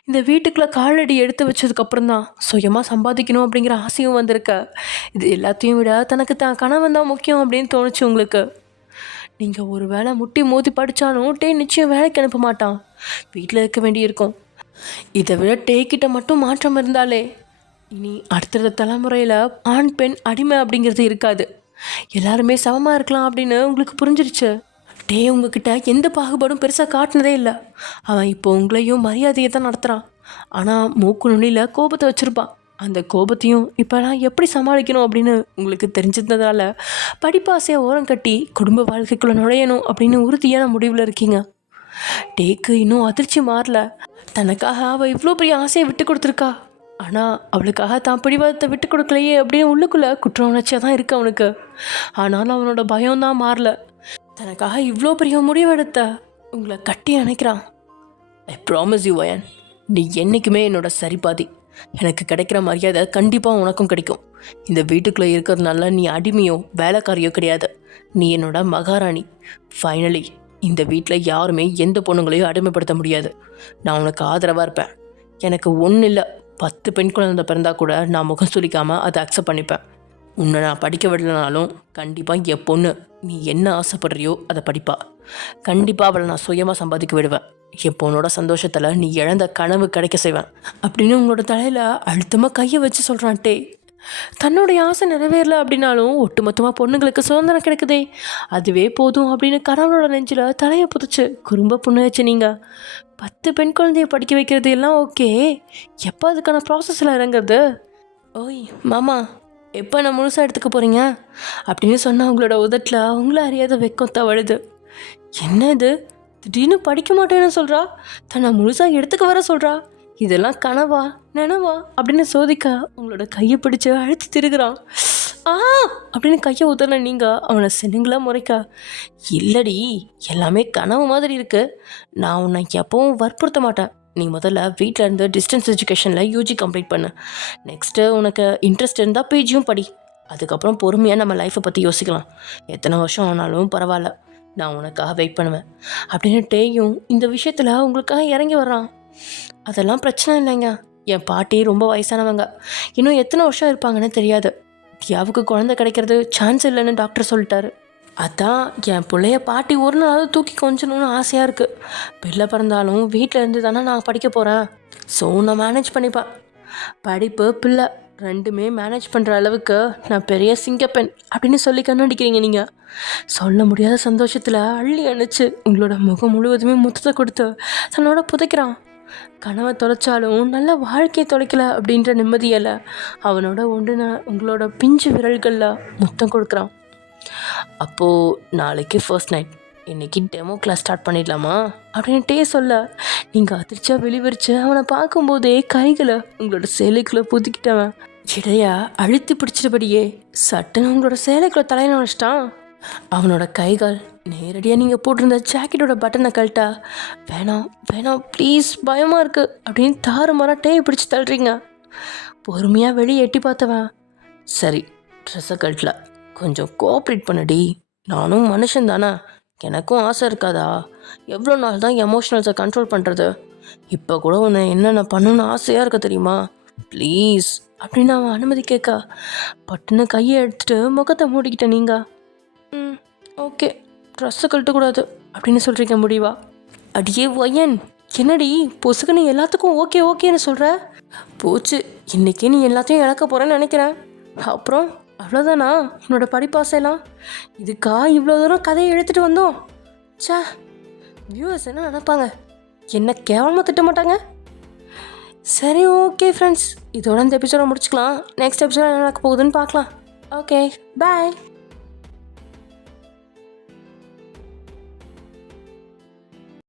இந்த வீட்டுக்குள்ளே காலடி எடுத்து வச்சதுக்கப்புறம் தான் சுயமாக சம்பாதிக்கணும் அப்படிங்கிற ஆசையும் வந்திருக்க. இது எல்லாத்தையும் விட தனக்கு தான் கணவன் தான் முக்கியம் அப்படின்னு தோணுச்சு உங்களுக்கு. நீங்கள் ஒரு வேளை முட்டி மோதி படித்தாலும் நிச்சயம் வேலைக்கு அனுப்ப மாட்டான், வீட்டில் இருக்க வேண்டியிருக்கும். இதை விட கிட்ட மட்டும் மாற்றம் இருந்தாலே இனி அடுத்த தலைமுறையில் ஆண் பெண் அடிமை அப்படிங்கிறது இருக்காது, எல்லாருமே சமமாக இருக்கலாம் அப்படின்னு உங்களுக்கு புரிஞ்சிருச்சு. உங்ககிட்ட எந்த பாகுபாடும் பெருசாக காட்டினதே இல்லை. அவன் இப்போ உங்களையும் மரியாதையை தான் நடத்துகிறான். ஆனால் மூக்கு நுனியில் கோபத்தை வச்சுருப்பான். அந்த கோபத்தையும் இப்போலாம் எப்படி சமாளிக்கணும் அப்படின்னு உங்களுக்கு தெரிஞ்சிருந்ததால் படிப்பாசையை ஓரம் கட்டி குடும்ப வாழ்க்கைக்குள்ளே நுழையணும் அப்படின்னு உறுதியான முடிவில் இருக்கீங்க. இன்னும் அதிர்ச்சி மாறல. தனக்காக அவள் இவ்வளோ பெரிய ஆசையை விட்டு கொடுத்துருக்கா, ஆனால் அவளுக்காக தான் பிடிவாதத்தை விட்டு கொடுக்கலையே அப்படின்னு உள்ளுக்குள்ளே குற்ற உணர்ச்சியாக தான் இருக்குது அவனுக்கு. ஆனாலும் அவனோட பயம்தான் மாறல. தனக்காக இவ்வளோ பெரிய முடிவெடுத்த உங்களை கட்டி அணைக்கிறான். ஐ ப்ராமிஸ் யூ வயன், நீ என்றைக்குமே என்னோட சரிபாதி. எனக்கு கிடைக்கிற மரியாதை கண்டிப்பாக உனக்கும் கிடைக்கும். இந்த வீட்டுக்குள்ளே இருக்கிறதுனால நீ அடிமையோ வேலைக்காரியோ கிடையாது, நீ என்னோட மகாராணி. ஃபைனலி இந்த வீட்டில் யாருமே எந்த பொண்ணுங்களையும் அடிமைப்படுத்த முடியாது. நான் உனக்கு ஆதரவாக இருப்பேன். எனக்கு ஒன்றும் இல்லை, 10 பெண் குழந்தை பிறந்தா கூட நான் முகம் சுளிக்காமல் அதை அக்செப்ட் பண்ணிப்பேன். உன்னை நான் படிக்க விடலனாலும் கண்டிப்பாக என் பொண்ணு நீ என்ன ஆசைப்படுறியோ அதை படிப்பா. கண்டிப்பாக அவளை நான் சுயமாக சம்பாதிக்க விடுவேன். என் பொண்ணோட சந்தோஷத்தில் நீ இழந்த கனவு கிடைக்க செய்வேன் அப்படின்னு உங்களோட தலையில் அழுத்தமாக கையை வச்சு சொல்கிறான் தன்னுடைய ஆசை நிறைவேறல அப்படின்னாலும் ஒட்டுமொத்தமாக பொண்ணுங்களுக்கு சுதந்திரம் கிடைக்குதே, அதுவே போதும் அப்படின்னு கணவனோட நெஞ்சில் தலையை புதைச்சு குறும்ப பொண்ணு வச்சு நீங்கள் 10 பெண் குழந்தைய படிக்க வைக்கிறது எல்லாம் ஓகே, எப்போ அதுக்கான ப்ராசஸில் இறங்குறது? ஓய் மாமா, எப்போ நான் முழுசாக எடுத்துக்க போகிறீங்க அப்படின்னு சொன்னால் உங்களோட உதட்டில் அவங்கள அறியாத வெக்கம் தவழுது. என்ன இது, திடீர்னு படிக்க மாட்டேன்னு சொல்கிறா, தன்னை முழுசாக எடுத்துக்க வர சொல்கிறா, இதெல்லாம் கனவா நினவா அப்படின்னு சோதிக்க உங்களோட கையை பிடிச்சி அழுத்தி திருகிறான். அப்படின்னு கையை உதறல நீங்கள் அவனை சின்னங்களாக முறைக்க. இல்லடி, எல்லாமே கனவு மாதிரி இருக்கு, நான் உன்னை எப்பவும் வற்புறுத்த மாட்டேன். நீ முதல்ல வீட்டில் இருந்து டிஸ்டன்ஸ் எஜுகேஷனில் யூஜி கம்ப்ளீட் பண்ணு. நெக்ஸ்ட்டு உனக்கு இன்ட்ரெஸ்ட் இருந்தால் பிஜியும் படி. அதுக்கப்புறம் பொறுமையாக நம்ம லைஃப்பை பற்றி யோசிக்கலாம். எத்தனை வருஷம் ஆனாலும் பரவாயில்ல, நான் உனக்காக வெயிட் பண்ணுவேன் அப்படின்னு இந்த விஷயத்தில் உங்களுக்காக இறங்கி வர்றான். அதெல்லாம் பிரச்சனை இல்லைங்க, என் பாட்டி ரொம்ப வயசானவங்க, இன்னும் எத்தனை வருஷம் இருப்பாங்கன்னு தெரியாது. தியாவுக்கு குழந்தை கிடைக்கிறது சான்ஸ் இல்லைன்னு டாக்டர் சொல்லிட்டாரு. அதான் என் பிள்ளைய பாட்டி ஒரு நாளாவது தூக்கி கொஞ்சணும்னு ஆசையாக இருக்குது. பிள்ளை பிறந்தாலும் வீட்டில் இருந்து தானே நான் படிக்க போகிறேன், ஸோ நான் மேனேஜ் பண்ணிப்பேன். படிப்பு பிள்ளை ரெண்டுமே மேனேஜ் பண்ணுற அளவுக்கு நான் பெரிய சிங்கப்பெண் அப்படின்னு சொல்லி கண்ணடிக்கிறீங்க நீங்கள். சொல்ல முடியாத சந்தோஷத்தில் அள்ளி அணைச்சு உங்களோட முகம் முழுவதுமே முத்தத்தை கொடுத்து தன்னோட புதைக்கிறான். கனவை தொலைச்சாலும் நல்ல வாழ்க்கையை தொலைக்கல அப்படின்ற நிம்மதியில் அவனோட ஒன்றுன உங்களோட பிஞ்சு விரல்களில் முத்தம் கொடுக்குறான். அப்போது நாளைக்கு ஃபர்ஸ்ட் நைட், இன்றைக்கி டெமோ கிளாஸ் ஸ்டார்ட் பண்ணிடலாமா அப்படின்ட்டே சொல்ல நீங்கள் அதிர்ச்சியாக வெளிவரிச்சு அவனை பார்க்கும்போதே கைகளை உங்களோட சேலைக்குள்ளே புதுக்கிட்டவன் இடையா அழுத்தி பிடிச்சிட்டபடியே சட்டுன்னு உங்களோட சேலைக்குள்ளே தலையை நுழைச்சிட்டான். அவனோட கைகள் நேரடியாக நீங்கள் போட்டிருந்த ஜாக்கெட்டோட பட்டனை கழட்டா. வேணாம் வேணாம் ப்ளீஸ், பயமாக இருக்குது அப்படின்னு தாறுமாறாக டேயை பிடிச்சி தள்ளுறீங்க. பொறுமையாக வெளியே எட்டி பார்த்தவன், சரி ட்ரெஸ்ஸை கழட்டல, கொஞ்சம் கோஆப்ரேட் பண்ணடி, நானும் மனுஷன் தானே, எனக்கும் ஆசை இருக்காதா, எவ்வளோ நாள் தான் எமோஷனல்ஸை கண்ட்ரோல் பண்ணுறது, இப்போ கூட உன்னை என்னென்ன பண்ணணும்னு ஆசையாக இருக்க தெரியுமா, ப்ளீஸ் அப்படின்னு அவன் அனுமதி கேட்க பட்டுன்னு கையை எடுத்துகிட்டு முகத்தை மூடிக்கிட்டேன். நீங்கள் ஓகே ட்ரெஸ்ஸை கழட்டக்கூடாது அப்படின்னு சொல்கிறீங்க முடிவா. அடியே ஒயன், என்னடி பொசுக்குன்னு எல்லாத்துக்கும் ஓகே ஓகேன்னு சொல்கிற, போச்சு இன்றைக்கே நீ எல்லாத்தையும் இழக்க போகிறேன்னு நினைக்கிறேன். அப்புறம் அவ்வளோதானா உன்னோட படிப்பாசையெல்லாம், இதுக்கா இவ்வளோ தூரம் கதையை எடுத்துகிட்டு வந்தோம். சே, வியூவர்ஸ் என்ன நினைப்பாங்க, என்ன கேவலமாக திட்ட மாட்டாங்க. சரி ஓகே ஃப்ரெண்ட்ஸ், இதோட இந்த எபிசோட முடிச்சுக்கலாம். நெக்ஸ்ட் எபிசோட என்ன நடக்க போகுதுன்னு பார்க்கலாம். Okay bye.